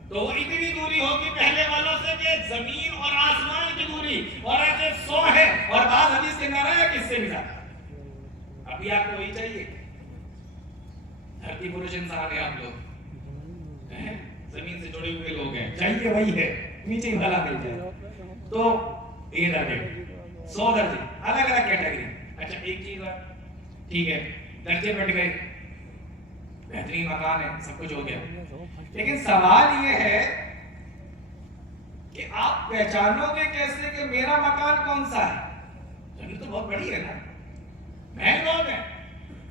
تو وہ اتنی دوری ہوگی پہلے والوں سے کہ زمین اور آسمان کی دوری, اور ایسے 100 ہے, اور بعض حدیث کے اندر ہے کہ اس سے بھی زیادہ. ابھی آپ کو وہی چاہیے, دھرتی پروش انسان ہے آپ لوگ, زمین سے جڑے ہوئے لوگ ہیں, چاہیے وہی ہے, نیچے والا مل جائے. تو یہ درجے 100 درجے الگ الگ کیٹیگری. اچھا ایک چیز ہے, ٹھیک ہے درجے بٹ گئے, بہترین مکان ہے, سب کچھ ہو گیا, لیکن سوال یہ ہے کہ آپ پہچانو گے کیسے کہ میرا مکان کون سا ہے؟ جنت تو بہت بڑی ہے نا, محل بہت ہے,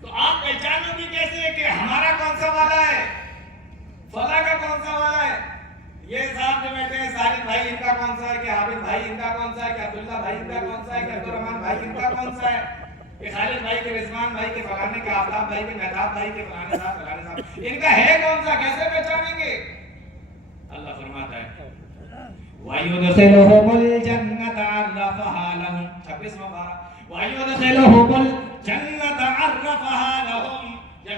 تو آپ پہچانو گے کیسے کہ ہمارا کون سا والا ہے, فلاں کا کون سا والا ہے؟ یہ صاحب جو بیٹھے ہیں سارے بھائی ان کا کون سا ہے, کہ عابد بھائی ان کا کون سا ہے, کہ عبداللہ بھائی ان کا کون سا ہے, کہ عبدالرحمان بھائی ان کا کون سا ہے, کہ خالد بھائی کے, رضوان بھائی کے, فلانے کے, آفتاب بھائی کے, مہتاب بھائی کے, فلانے صاحب, ان کا ہے کون سا, کیسے پہچانیں گے؟ اللہ فرماتا ہے وَيُدْخِلُهُمُ الْجَنَّةَ عَرَّفَهَا لَهُمْ, 26واں پارہ, وَيُدْخِلُهُمُ الْجَنَّةَ عَرَّفَهَا لَهُمْ, جب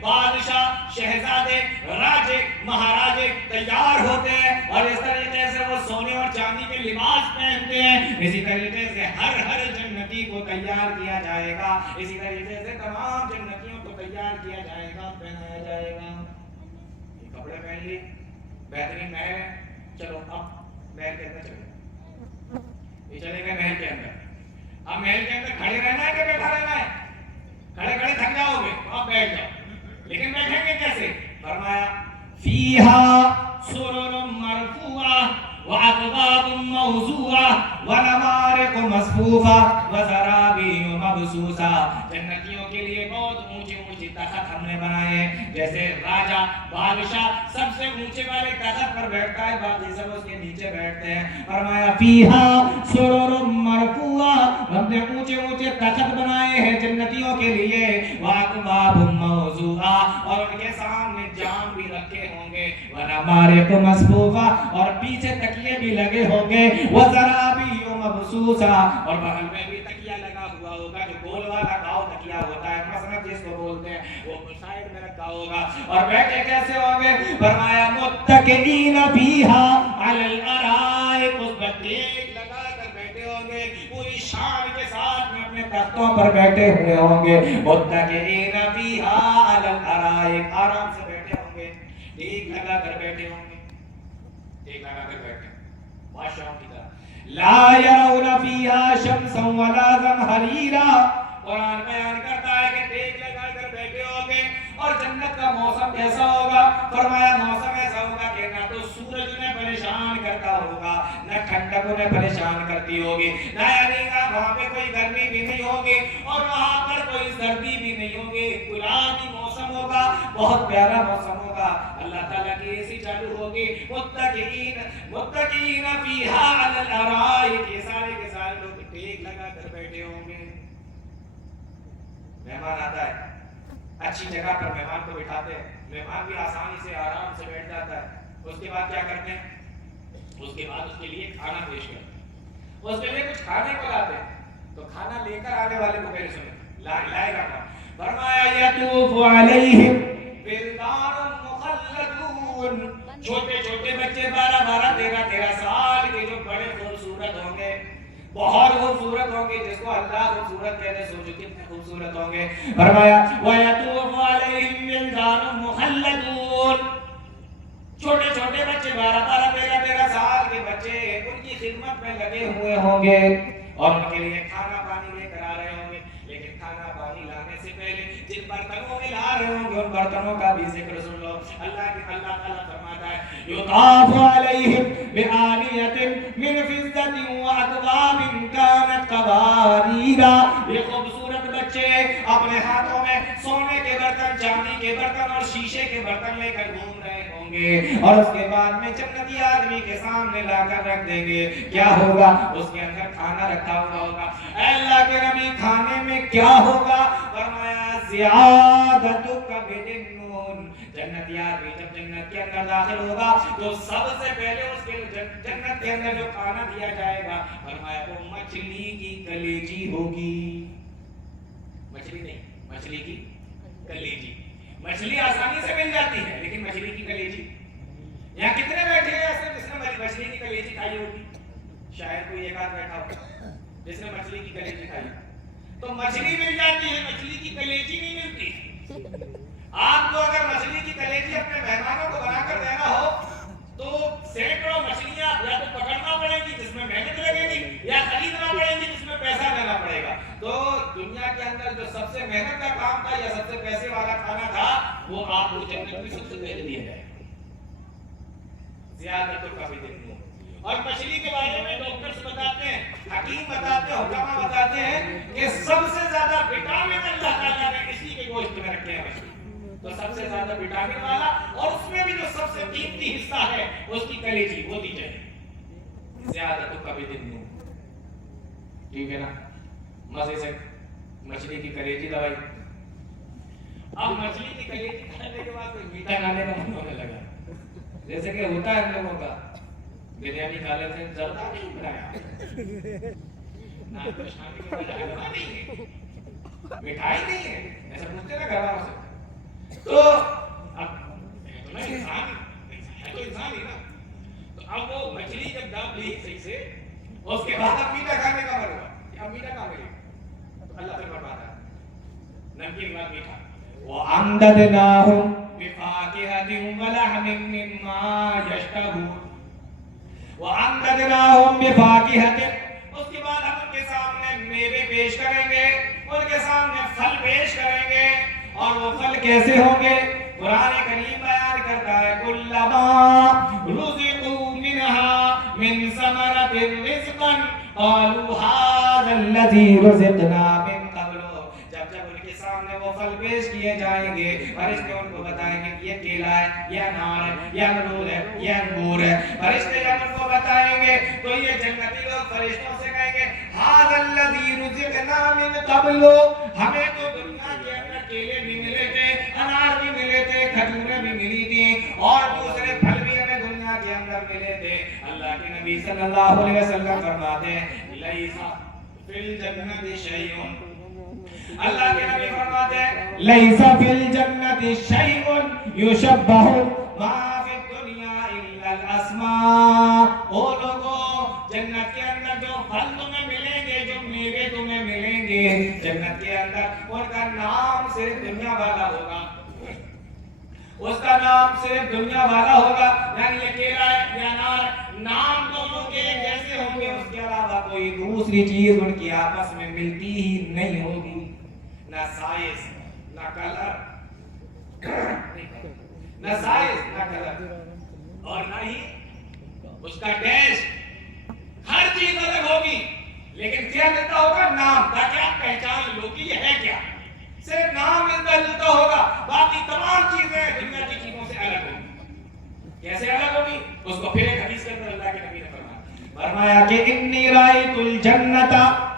بادشاہ شہزادے راجے مہاراجے تیار ہوتے ہیں اور اس طریقے سے وہ سونے اور چاندی کے لباس پہنتے ہیں. اسی طریقے سے ہر جنتی کو تیار کیا جائے گا. اسی طریقے سے تمام جنتیوں کو تیار کیا جائے گا, پہنایا جائے گا. یہ کپڑے پہن لی, بہترین محل ہے, چلو اب محل کے اندر چلے. یہ چلے گئے محل کے اندر. اب محل کے اندر کھڑے رہنا ہے کہ بیٹھا رہنا ہے؟ کھڑے کھڑے تھک جاؤ گے تو آپ بیٹھ جاؤ, لیکن بیٹھیں گے کیسے؟ فرمایا فیہا سرر مرفوعہ وَأَكْوَابٌ مَوْضُوعَةٌ وَنَمَارِقُ مَصْفُوفَةٌ وَزَرَابِيُّ مَبْثُوثَةٌ. جنتیوں کے لیے بہت اونچے تخت ہم نے بنائے ہیں. جیسے راجا بادشاہ سب سے اونچے والے تخت پر بیٹھتا ہے, باقی سب اس کے نیچے بیٹھتے ہیں. فرمایا فیہا سرر مرفوعہ, ہم نے اونچے تخت بنائے ہیں جنتیوں کے لیے. وَأَكْوَابٌ مَوْضُوعَةٌ, اور ان کے سامنے جام بھی رکھے ہوں گے. وَنَمَارِقُ مَصْفُوفَةٌ, اور پیچھے تکیے بھی لگے ہوں گے. وَزَرَابِيُّ مَبْثُوثَةٌ, اور بغل میں بھی تکیہ لگا ہوا ہوگا, جو گول والا گاؤ تکیہ ہوتا ہے, مثلا جس کو بولتے ہیں, وہ سائڈ میں رکھا ہوگا. اور بیٹھے کیسے ہوں گے؟ فرمایا متکئین فیہا علی الارائک, اس پر ٹیک لگا کر بیٹھے ہوں گے, پوری شان کے ساتھ میں اپنے تختوں پر بیٹھے ہوئے ہوں گے. متکئین فیہا علی الارائک, آرام سے بیٹھے ہوں گے, ٹیک لگا کر بیٹھے ہوں گے, ٹیک لگا کر بیٹھے بادشاہوں کی طرح. لا یرون فیہا شمسا ولا زمہریرا, قرآن بیان کرتا ہے کہ ٹیک لگا کر بیٹھے ہوں گے. اور جنت کا موسم کیسا ہوگا؟ فرمایا موسم ایسا ہوگا کہ نہ تو سورج انہیں پریشان کرتا ہوگا, نہ ٹھنڈک انہیں پریشان کرتی ہوگی, نہ یعنی وہاں پہ کوئی گرمی بھی نہیں ہوگی اور وہاں پر کوئی سردی بھی نہیں ہوگی. گلابی موسم ہوگا, بہت پیارا موسم ہوگا. اللہ تعالیٰ کی اے چالو ہوگی. متکئین فیہا علی الارائک, یہ سارے کے سارے لوگ ٹیک لگا کر بیٹھے ہوں گے. مہمان آتا ہے, اچھی جگہ پر مہمان کو بٹھاتے ہیں, مہمان بھی آسانی سے آرام سے بیٹھ جاتا ہے. اس کے بعد کیا کرتے ہیں؟ اس کے بعد اس کے لیے کھانا پیش کرتے ہیں, اس کے لیے کچھ کھانے کو لاتے ہیں. تو کھانا لے کر آنے والے کو پہلے سنیں, لائے گا کھانا. فرمایا یطوف علیہم ولدان مخلدون, چھوٹے بچے 12-13 سال کے, جو بڑے خوبصورت ہوں گے, بہت خوبصورت ہوں گے, جس کو اللہ خوبصورت کہتے ہیں, سوچو کتنے خوبصورت ہوں گے. فرمایا وَيَطُوفُ عَلَيْهِمْ وِلْدَانٌ مُخَلَّدُونَ, چھوٹے بچے 12-13 سال کے بچے ان کی خدمت میں لگے ہوئے ہوں گے اور ان کے لیے کھانا پانی لے کر آ رہے ہوں گے. لیکن کھانا پانی لانے سے پہلے جن برتنوں میں لا رہے ہوں گے ان برتنوں کا بھی ذکر سن لو. اللہ تعالیٰ فرماتا ہے یطاف علیہم بآنیۃ من فضۃ وأکواب کانت قواریر, یہ خوبصورت بچے اپنے ہاتھوں میں سونے کے برتن, چاندی کے برتن اور شیشے کے برتن لے کر گھوم رہے ہوں گے. اور اس کے بعد میں جنتی آدمی کے سامنے لا کر رکھ دیں گے. کیا ہوگا؟ اس کے اندر کھانا رکھا ہوا ہوگا. اے اللہ کے نبی, کھانے میں کیا ہوگا؟ فرمایا زیادتک بدنون, جنتی آدمی جب جنت کے اندر داخل ہوگا تو سب سے پہلے اس کے جنت کے اندر جو کھانا دیا جائے گا, فرمایا وہ مچھلی کی کلیجی ہوگی. مچھلی نہیں, مچھلی کی کلیجی. مچھلی آسانی سے مل جاتی ہے, لیکن مچھلی کی کلیجی, یہاں کتنے بیٹھے ہیں ایسے جس نے مچھلی کی کلیجی کھائی ہوگی؟ شاید کوئی ایک آدھ بیٹھا ہوگا جس نے مچھلی کی کلیجی کھائی. تو مچھلی مل جاتی ہے, مچھلی کی کلیجی نہیں ملتی. آپ کو اگر مچھلی کی کلیجی اپنے مہمانوں کو بنا کر دینا ہو تو سینکڑوں مچھلیاں یا تو پکڑنا پڑے گی جس میں محنت لگے گی, یا خریدنا پڑے گی جس میں پیسہ دینا پڑے گا. تو دنیا کے اندر جو سب سے محنت کا کام تھا یا سب سے پیسے والا کھانا تھا, وہ آپ کو جنت میں سب سے پہلے دیا جائے گا. زیادہ تو کافی دن. اور مچھلی کے بارے میں ڈاکٹرز بتاتے ہیں, حکیم بتاتے ہیں, حکما بتاتے ہیں کہ سب سے زیادہ وٹامن اللہ تعالیٰ نے اسی کے گوشت میں رکھے ہیں مچھلی. تو سب سے زیادہ وٹامن والا اور اس میں بھی جو سب سے قیمتی حصہ ہے اس کی کلیجی وہ دی جائے. زیادہ تو کبھی دن نہیں, ٹھیک ہے نا. مزے سے مچھلی کی کلیجی دوائی. اب مچھلی کی کلیجی کھانے کے بعد کوئی میٹھا کھانے کا من ہونے لگا, جیسے کہ ہوتا ہے ہم لوگوں کا, بریانی کھا لیتے ہیں, زردہ نہیں بنایا, نہ پریشانی کو مٹھائی نہیں ہے, ایسا پوچھتے نا گھر والوں سے. تو اب تو انسان ہے تو انسان ہی نا. تو اب وہ مچھلی جب داب لی صحیح سے اس کے بعد اب میٹھا کھانے کا من ہوا. اب میٹھا کہاں ملے؟ تو اللہ پھر فرماتا ہے نمکین بعد میٹھا. وَأَمْدَدْنَاهُمْ بِفَاكِهَةٍ وَلَحْمٍ مِّمَّا يَشْتَهُونَ. وَأَمْدَدْنَاهُمْ بِفَاكِهَةٍ. اس کے بعد ہم ان کے سامنے میوے پیش کریں گے, ان کے سامنے پھل پیش کریں گے. اور وہ پھل کیسے ہوں گے؟ قرآن کریم بیان کرتا ہے كُلَّمَا رُزِقُوا مِنْهَا مِنْ ثَمَرَةٍ رِزْقًا قَالُوا هَذَا الَّذِي رُزِقْنَا مِنْ قَبْلُ. جب ان کے سامنے وہ پھل پیش کیے جائیں گے, فرشتے ان کو بتائیں گے کہ یہ کیلا ہے, یہ انار ہے, یہ امرود ہے, یہ انگور ہے. فرشتے جب ان کو بتائیں گے تو یہ جنتی لوگ فرشتوں سے کہیں گے هَذَا الَّذِي رُزِقْنَا مِنْ قَبْلُ. ہمیں تو دنیا کے اندر کیلے بھی ملے تھے, انار بھی ملے تھے, کھجوریں بھی ملی تھی, اور دوسرے پھل بھی ہمیں دنیا کے اندر ملے تھے. اللہ کے نبی صلی اللہ علیہ وسلم فرماتے ہیں لَيْسَ فِي الْجَنَّةِ شَيْءٌ. اللہ کے نبی فرماتے ہیں لَيْسَ فِي الْجَنَّةِ شَيْءٌ يُشَبَّهُ مَا فِي الدُّنْيَا إِلَّا الْأَسْمَاءُ. او لوگوں, جنت کے اندر جو پھل تمہیں ملیں گے, جو میوے تمہیں ملیں گے, جنت کے اندر ان کا نام صرف دنیا والا ہوگا, اس کا نام صرف دنیا والا ہوگا. یعنی یہ کیلا ہے, یہ انار ہے, نام دونوں کے جیسے ہوں گے, اس کے علاوہ کوئی دوسری چیز ان کی آپس میں ملتی ہی نہیں ہوگی. نہ سائز, نہ کلر, نہ سائز, نہ کلر, اور نہ ہی اس کا ٹیسٹ. ہر چیز الگ ہوگی, لیکن کیا ملتا ہوگا؟ نام, تاکہ آپ پہچان لو کہ یہ ہے کیا. صرف نام ملتا جلتا ہوگا, باقی تمام چیزیں دنیا کی چیزوں سے الگ ہوگی. کیسے الگ ہوگی؟ اس کو پھر ایک حدیث کے اندر اللہ کے نبی نے فرمایا کہ انی رأیت الجنت.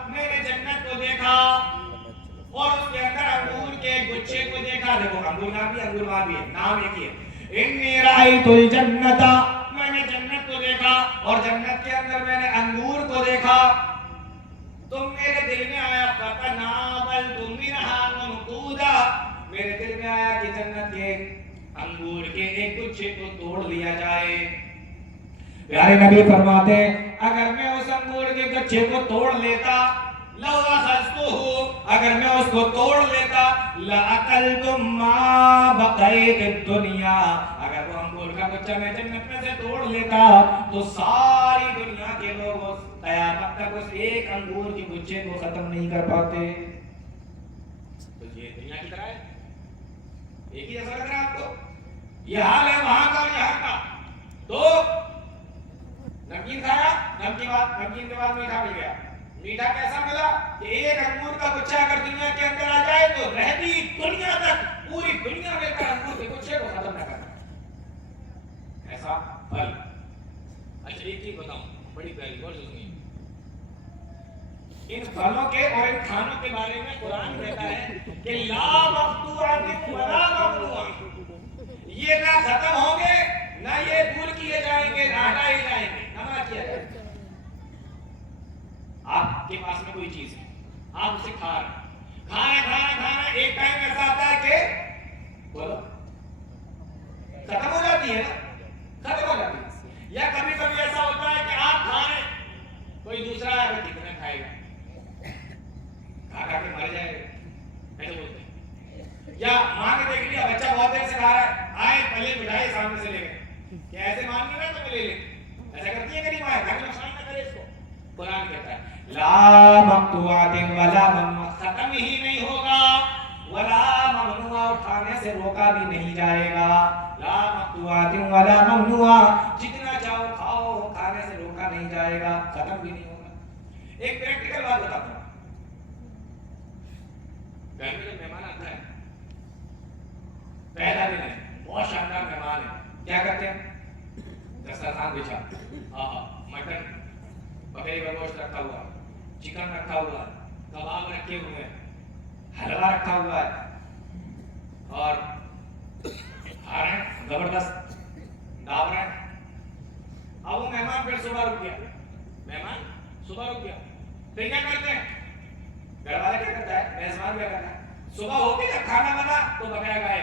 میں نے جنت کو دیکھا اور اس کے اندر انگور کے گچھے کو دیکھا. دیکھو, انگور نام بھی, انگور ماں بھی ہے, نام ایک ہی ہے. انی رأیت الجنت. میں نے جنت کو دیکھا اور جنت کے اندر میں نے انگور کو دیکھا. تم میرے دل میں آیا فَتَنَاوَلْتُ مِنْهَا مَنْقُودًا. میرے دل میں آیا کہ جنت کے انگور کے ایک گچھے کو توڑ لیا جائے. پیارے نبی فرماتے ہیں اگر میں اس انگور کے گچھے کو توڑ لیتا, لو اخذتہ, اگر میں اس کو توڑ لیتا, لَأَكَلْتُ مَا بَقِيَتِ الدُّنْيَا. اگر وہ انگور کا گچھا میں جنت میں سے توڑ لیتا تو ساری دنیا کے لوگ قیامت تک اس ایک انگور کے گچھے کو ختم نہیں کر پاتے. تو یہ دنیا کی طرح ہے, ایک ہی ایسا لگ رہا ہے آپ کو؟ یہ حال ہے وہاں کا اور یہاں کا. تو نمکین کھایا, نمکین کے بعد میٹھا مل گیا. میٹھا کیسا ملا کہ ایک انگور کا گچھا اگر دنیا کے اندر آ جائے تو رہتی دنیا تک پوری دنیا میں کا انگور کے گچھے کو ختم نہ کرنا. ایسا پھل. اچھا ایک چیز بتاؤں, بڑی پیاری, غور سے سنیے. ان پھلوں کے اور ان کھانوں کے بارے میں قرآن کہتا ہے کہ لا مقطوعۃ ولا ممنوع. یہ نہ ختم ہوں گے, نہ یہ دور کیے جائیں گے, نہ ہٹائے جائیں گے, نہ منع کیا جائے گا. آپ کے پاس میں کوئی چیز ہے, آپ اسے کھا رہے, ایک ٹائم ایسا آتا ہے کہ بولو ختم ہو جاتی ہے نا, ختم ہو جاتی ہے. یا کبھی کبھی ایسا ہوتا ہے کہ آپ کھا رہے, کوئی دوسرا ہے وہ کتنا کھائے گا, کھا کے مر جائے گا, ایسے بولتے ہیں. یا ماں نے دیکھ لیا بچہ بہت دیر سے کھا رہا ہے, آئے پہلے مٹھائی سامنے سے لے گئے, کہ ایسے مان نہیں رہا تو میں لے لیں. ایسا کرتی ہے کہ نہیں ماں, گھر میں نقصان نہ کرے اس کو. قرآن کہتا ہے لا مقطوعۃ ولا ممنوع, ختم ہی نہیں ہوگا, ولا ممنوع, کھانے سے روکا بھی نہیں جائے گا. لا مقطوعۃ ولا ممنوع, جتنا چاہو کھاؤ, کھانے سے روکا نہیں جائے گا, ختم بھی نہیں ہوگا. ایک پریکٹیکل بات بتاتا ہوں. گھر میں جب مہمان آتا ہے, پہلا دن ہے, بہت شاندار مہمان ہے, کیا کرتے ہیں؟ دسترخوان بچھا, مٹن, بکرے کا گوشت رکھا ہوا, چکن رکھا ہوا, کباب رکھے ہوئے ہیں, حلوہ رکھا ہوا ہے, اور کھا رہے ہیں, زبردست داو رہے ہیں. اب وہ مہمان پھر صبح رک گیا, پھر کیا کرتے ہیں؟ گھر والا کیا کرتا ہے, میزبان کیا کرتا ہے, صبح ہو کے جب کھانا بنا تو بکرا گائے,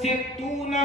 60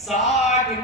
60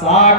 60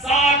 60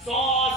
100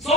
100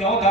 14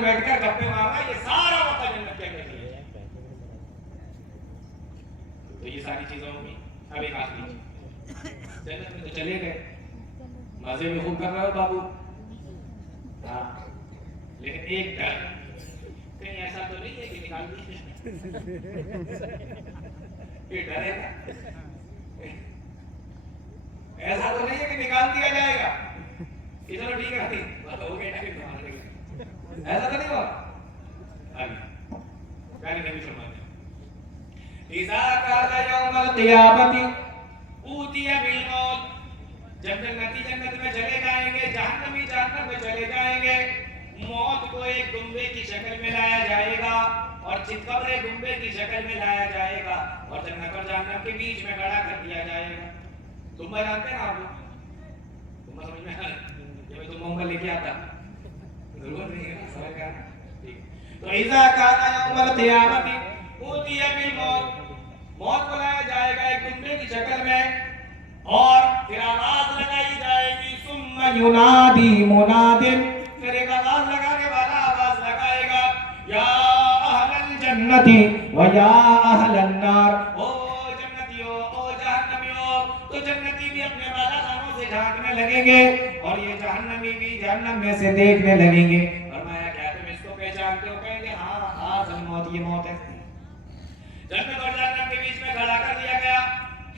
میں بیٹھ کر گپے مارنا، یہ سارا وقت جنت کے اندر لیا جائے. تو یہ ساری چیزیں ہوں گی. اب ایک آخری چیز، جنت میں تو چلے گئے، مزے میں خوب کر رہے ہو بابو، ہاں، لیکن ایک ڈر، کہیں ایسا تو نہیں ہے کہ نکال دی، یہ ڈر ہے نا، ایسا تو نہیں ہے کہ نکال دیا جائے گا کہ چلو ٹھیک ہے ہو گیا، ایسا تو نہیں ہوا. پیارے نبی فرماتے ہیں اذا کان یوم القیامت اوتی بالموت، جب جنتی جنت میں چلے جائیں گے، جہنمی جہنم میں چلے جائیں گے، موت کو ایک دمبے کی شکل میں لایا جائے گا اور چتکبرے دمبے کی شکل میں لایا جائے گا اور جنت اور جہنم کے بیچ میں کھڑا کر دیا جائے گا. دمبا جانتے ہیں آپ لوگ؟ دمبا سمجھ میں آ رہا ہے؟ یہ دمبا لے کے آتا ضرورت نہیں ہے نا، سمجھ گیا؟ تو اذا کان یوم القیامت اوتی بالموت، موت کو لایا جائے گا ایک دمبے کی شکل میں اور پھر آواز لگائی جائے گی، ثم ینادی مناد، پھر ایک آواز لگانے والا آواز لگائے گا، یا اہل الجنت و یا اہل النار، او جنتیوں او جہنمیوں. تو جنتی بھی اپنے بالا خانوں سے جھانکنے لگیں گے اور یہ جہنمی بھی جہنم میں سے دیکھنے لگیں گے. فرمایا کیا تم اس کو پہچانتے ہو؟ کہیں گے ہاں ہاں موت، یہ موت ہے. جنت اور جہنم کے بیچ میں کھڑا کر دیا گیا.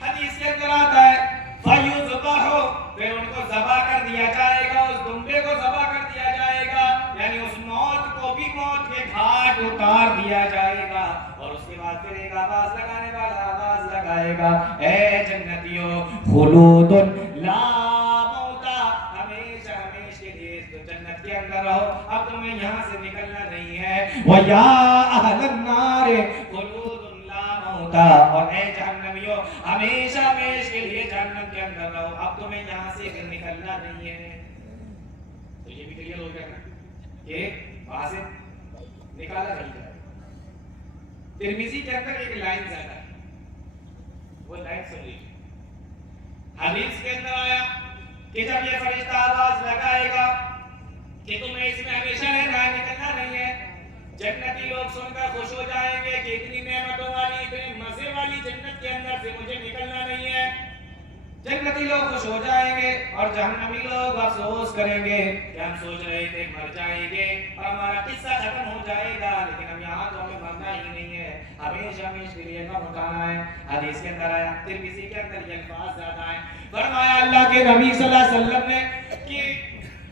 حدیث کے اندر آتا ہے فَيُذْبَحُ، پھر ان کو ذبح کر دیا جائے گا، اس دمبے کو ذبح کر دیا جائے گا، یعنی اس موت کو بھی موت کے گھاٹ اتار دیا جائے گا. اور اس کے بعد پھر ایک آواز لگانے والا آواز لگائے گا، اے جنتیوں خلود لا موت، ہمیشہ ہمیشہ کے لیے تو جنت کے اندر رہو، اب تمہیں یہاں سے نکلنا نہیں ہے. وَيَا أَهْلَ النَّارِ خُلُودٌ لَا مَوْتَ، اور اے جہنمیوں ہمیشہ ہمیشہ کے لیے جہنم کے اندر رہو، اب تمہیں یہاں سے نکلنا نہیں ہے. تو یہ بھی کلیئر ہو گیا نا کہ وہاں سے نکالا نہیں جائے. ترمذی کے اندر ایک لائن زیادہ ہے، وہ لائن سن لیجیے. حدیث کے اندر آیا کہ جب یہ فرشتہ آواز لگائے گا کہ تمہیں اس میں ہمیشہ رہنا ہے، نکلنا نہیں ہے، جنتی لوگ سن کر خوش ہو جائیں گے کہ اتنی نعمتوں والی اتنی مزے والی جنت کے اندر سے مجھے نکلنا نہیں ہے. جنتی لوگ خوش ہو جائیں گے اور جہنمی لوگ افسوس کریں گے کہ ہم سوچ رہے تھے مر جائیں گے اور ہمارا قصہ ختم ہو جائے گا، لیکن ہم یہاں تو ہمیں مرنا ہی نہیں ہے، ہمیشہ ہمیشہ کے لیے غم اٹھانا ہے. حدیث کے اندر آیا، ترمذی کے اندر یہ الفاظ زیادہ ہیں. فرمایا اللہ کے نبی صلی اللہ علیہ وسلم نے کہ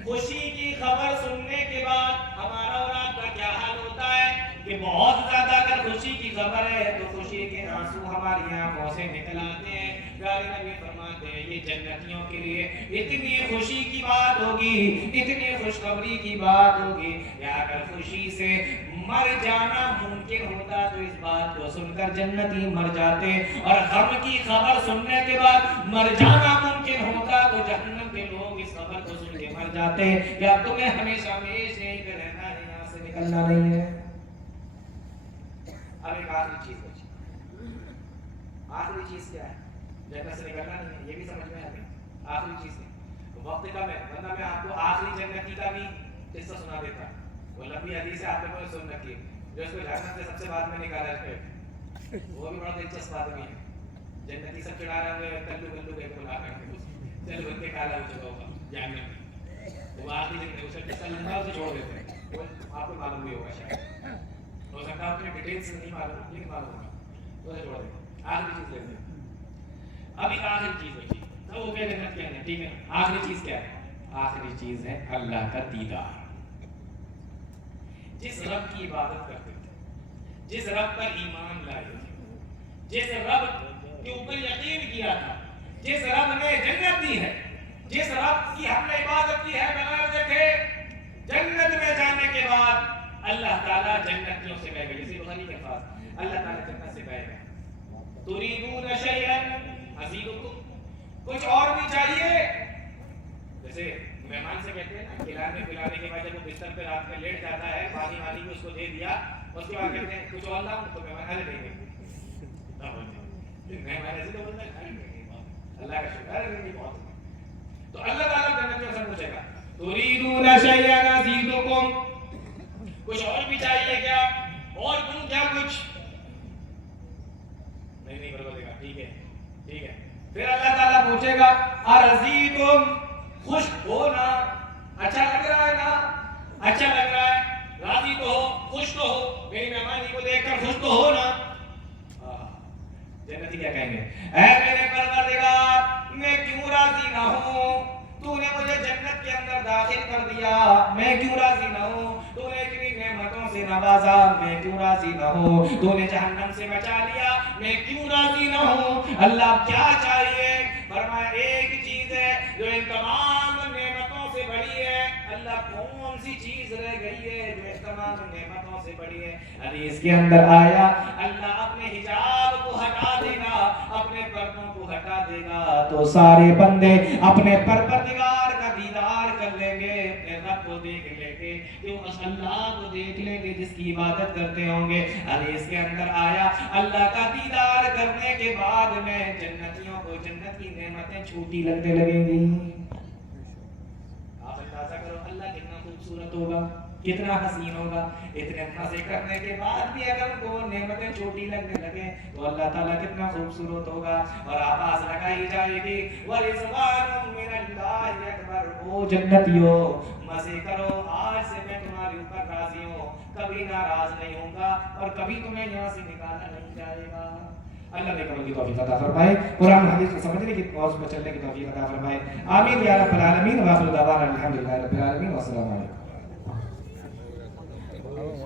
خوشی کی خبر سننے کے بعد ہمارا اور آپ کا کیا حال ہوتا ہے کہ بہت زیادہ اگر خوشی کی خبر ہے تو خوشی کے آنسو ہماری آنکھوں سے نکل آتے ہیں. پیارے نبی فرماتے ہیں یہ جنتیوں کے لیے اتنی خوشی کی بات ہوگی، اتنی خوشخبری کی بات ہوگی کہ اگر خوشی سے مر جانا ممکن ہوتا تو اس بات کو سن کر جنتی مر جاتے، اور غم کی خبر سننے کے بعد مر جانا ممکن ہوتا تو جہنم کے لوگ اس خبر کو سن کے مر جاتے کہ اب تمہیں ہمیشہ ہمیشہ یہیں پہ رہنا ہے، یہاں سے نکلنا نہیں ہے. اب ایک آخری چیز بچی. آخری چیز کیا ہے؟ جنت سے نکلنا نہیں ہے، یہ بھی سمجھ میں آ گئی. آخری چیز ہے وقت کم ہے، ورنہ میں آپ کو آخری جنتی کا بھی قصہ سنا دیتا. وہ لمبی حدیث ہے، آپ نے سن رکھی ہے، جو اس کو جہنم سے سب سے بعد میں نکالا ہے، وہ بھی بڑا دلچسپ آدمی ہے. جنتی سب چڑھا رہے ہوئے کلو کلو کے بلا کر چلو بندے کالا ہو چکا ہوگا جہنم میں، وہ آخری جنتی اسے قصہ لمبا اسے چھوڑ دیتے ہیں، وہ آپ کو معلوم بھی ہوگا شاید، ہو سکتا ہے آپ نے ڈیٹیل سے نہیں معلوم لیکن معلوم ہوگا، تو اسے چھوڑ دیتے ہیں. آخری چیز لیتے ہیں. اب ایک آخری چیز بچی، سب ہو گیا جنت کے اندر، ٹھیک ہے. آخری چیز کیا ہے؟ آخری چیز ہے اللہ کا دیدار. جس رب کی عبادت کرتے تھے، جس رب پر ایمان لائے تھے، جس رب کے اوپر یقین کیا تھا، جس رب نے جنت دی ہے، جس رب کی ہم نے عبادت کی ہے بغیر دیکھے، جنت میں جانے کے بعد اللہ تعالیٰ جنتیوں سے کہے گا، جیسے بخاری کے پاس اللہ تعالیٰ جنت سے کہے گا تُرِيدُونَ شَيْئًا أَزِيدُكُمْ، کچھ اور بھی چاہیے. جیسے مہمان سے کہتے ہیں نا، کھلانے پلانے کے بعد جب وہ بستر پہ رات میں لیٹ جاتا ہے، پانی وانی بھی اس کو دے دیا، اس کے بعد کہتے ہیں کچھ اور لاؤں، تو مہمان کھا لیں گے. مہمان ایسے تو بولتا ہے اللہ کا شکر ہے بہت. تو اللہ تعالیٰ جنت میں سے پوچھے گا تُرِيدُونَ شَيْئًا أَزِيدُكُمْ، کچھ اور بھی چاہیے کیا؟ اور تم کیا کچھ نہیں پروردگار ٹھیک ہے ٹھیک ہے. پھر اللہ تعالیٰ پوچھے گا ارضیتم، خوش ہو نا، اچھا لگ رہا ہے نا، اچھا لگ رہا ہے، راضی تو ہو، خوش تو ہو، میری مہمانی کو دیکھ کر خوش تو ہو نا. جنتی کیا کہیں گے؟ اے میرے پروردگار میں کیوں راضی نہ ہوں؟ تو نے مجھے جنت کے اندر داخل کر دیا، میں کیوں راضی نہ ہوں؟ تو نے اتنی نعمتوں سے نوازا، میں کیوں راضی نہ ہوں؟ تو نے جہنم سے بچا لیا، میں کیوں راضی نہ ہوں؟ اللہ کیا چاہیے؟ فرمایا ایک چیز ہے جو ان تمام نعمتوں سے بڑی ہے. اللہ کون سی چیز رہ گئی ہے جو ان تمام نعمتوں سے بڑی ہے؟ حدیث کے اندر آیا اللہ اپنے حجاب کو ہٹا دے گا، اپنے پردوں کو ہٹا دے گا تو سارے بندے اپنے پروردگار کا دیدار کر لیں گے، اپنے رب کو دیکھ لیں گے، جو اس اللہ کو دیکھ لیں گے جس کی عبادت کرتے ہوں گے. حدیث کے اندر آیا اللہ کا دیدار کرنے کے بعد میں جنتیوں کو جنت کی نعمتیں چھوٹی لگنے لگیں گی. آپ اندازہ کرو اللہ کتنا خوبصورت ہوگا، کتنا حسین ہوگا. اتنے مزے کرنے کے بعد بھی اگر ان کو نعمتیں چھوٹی لگنے لگے تو اللہ تعالیٰ کتنا خوبصورت ہوگا. اور آواز لگائی جائے گی وَرِضْوَانٌ مِّنَ اللَّهِ أَكْبَرُ، او جنتیو مزے کرو، آج سے میں تمہارے اوپر راضی ہوں، کبھی ناراض نہیں ہوں گا اور کبھی تمہیں یہاں سے نکالا نہیں جائے گا. اللہ نے قبول کی توفیق عطا فرمائے، قرآن حدیث کو سمجھنے کی اور اس پر چلنے کی توفیق عطا فرمائے. آمین یا رب العالمین. وآخر دعوانا الحمدللہ رب العالمین. والسلام علیکم.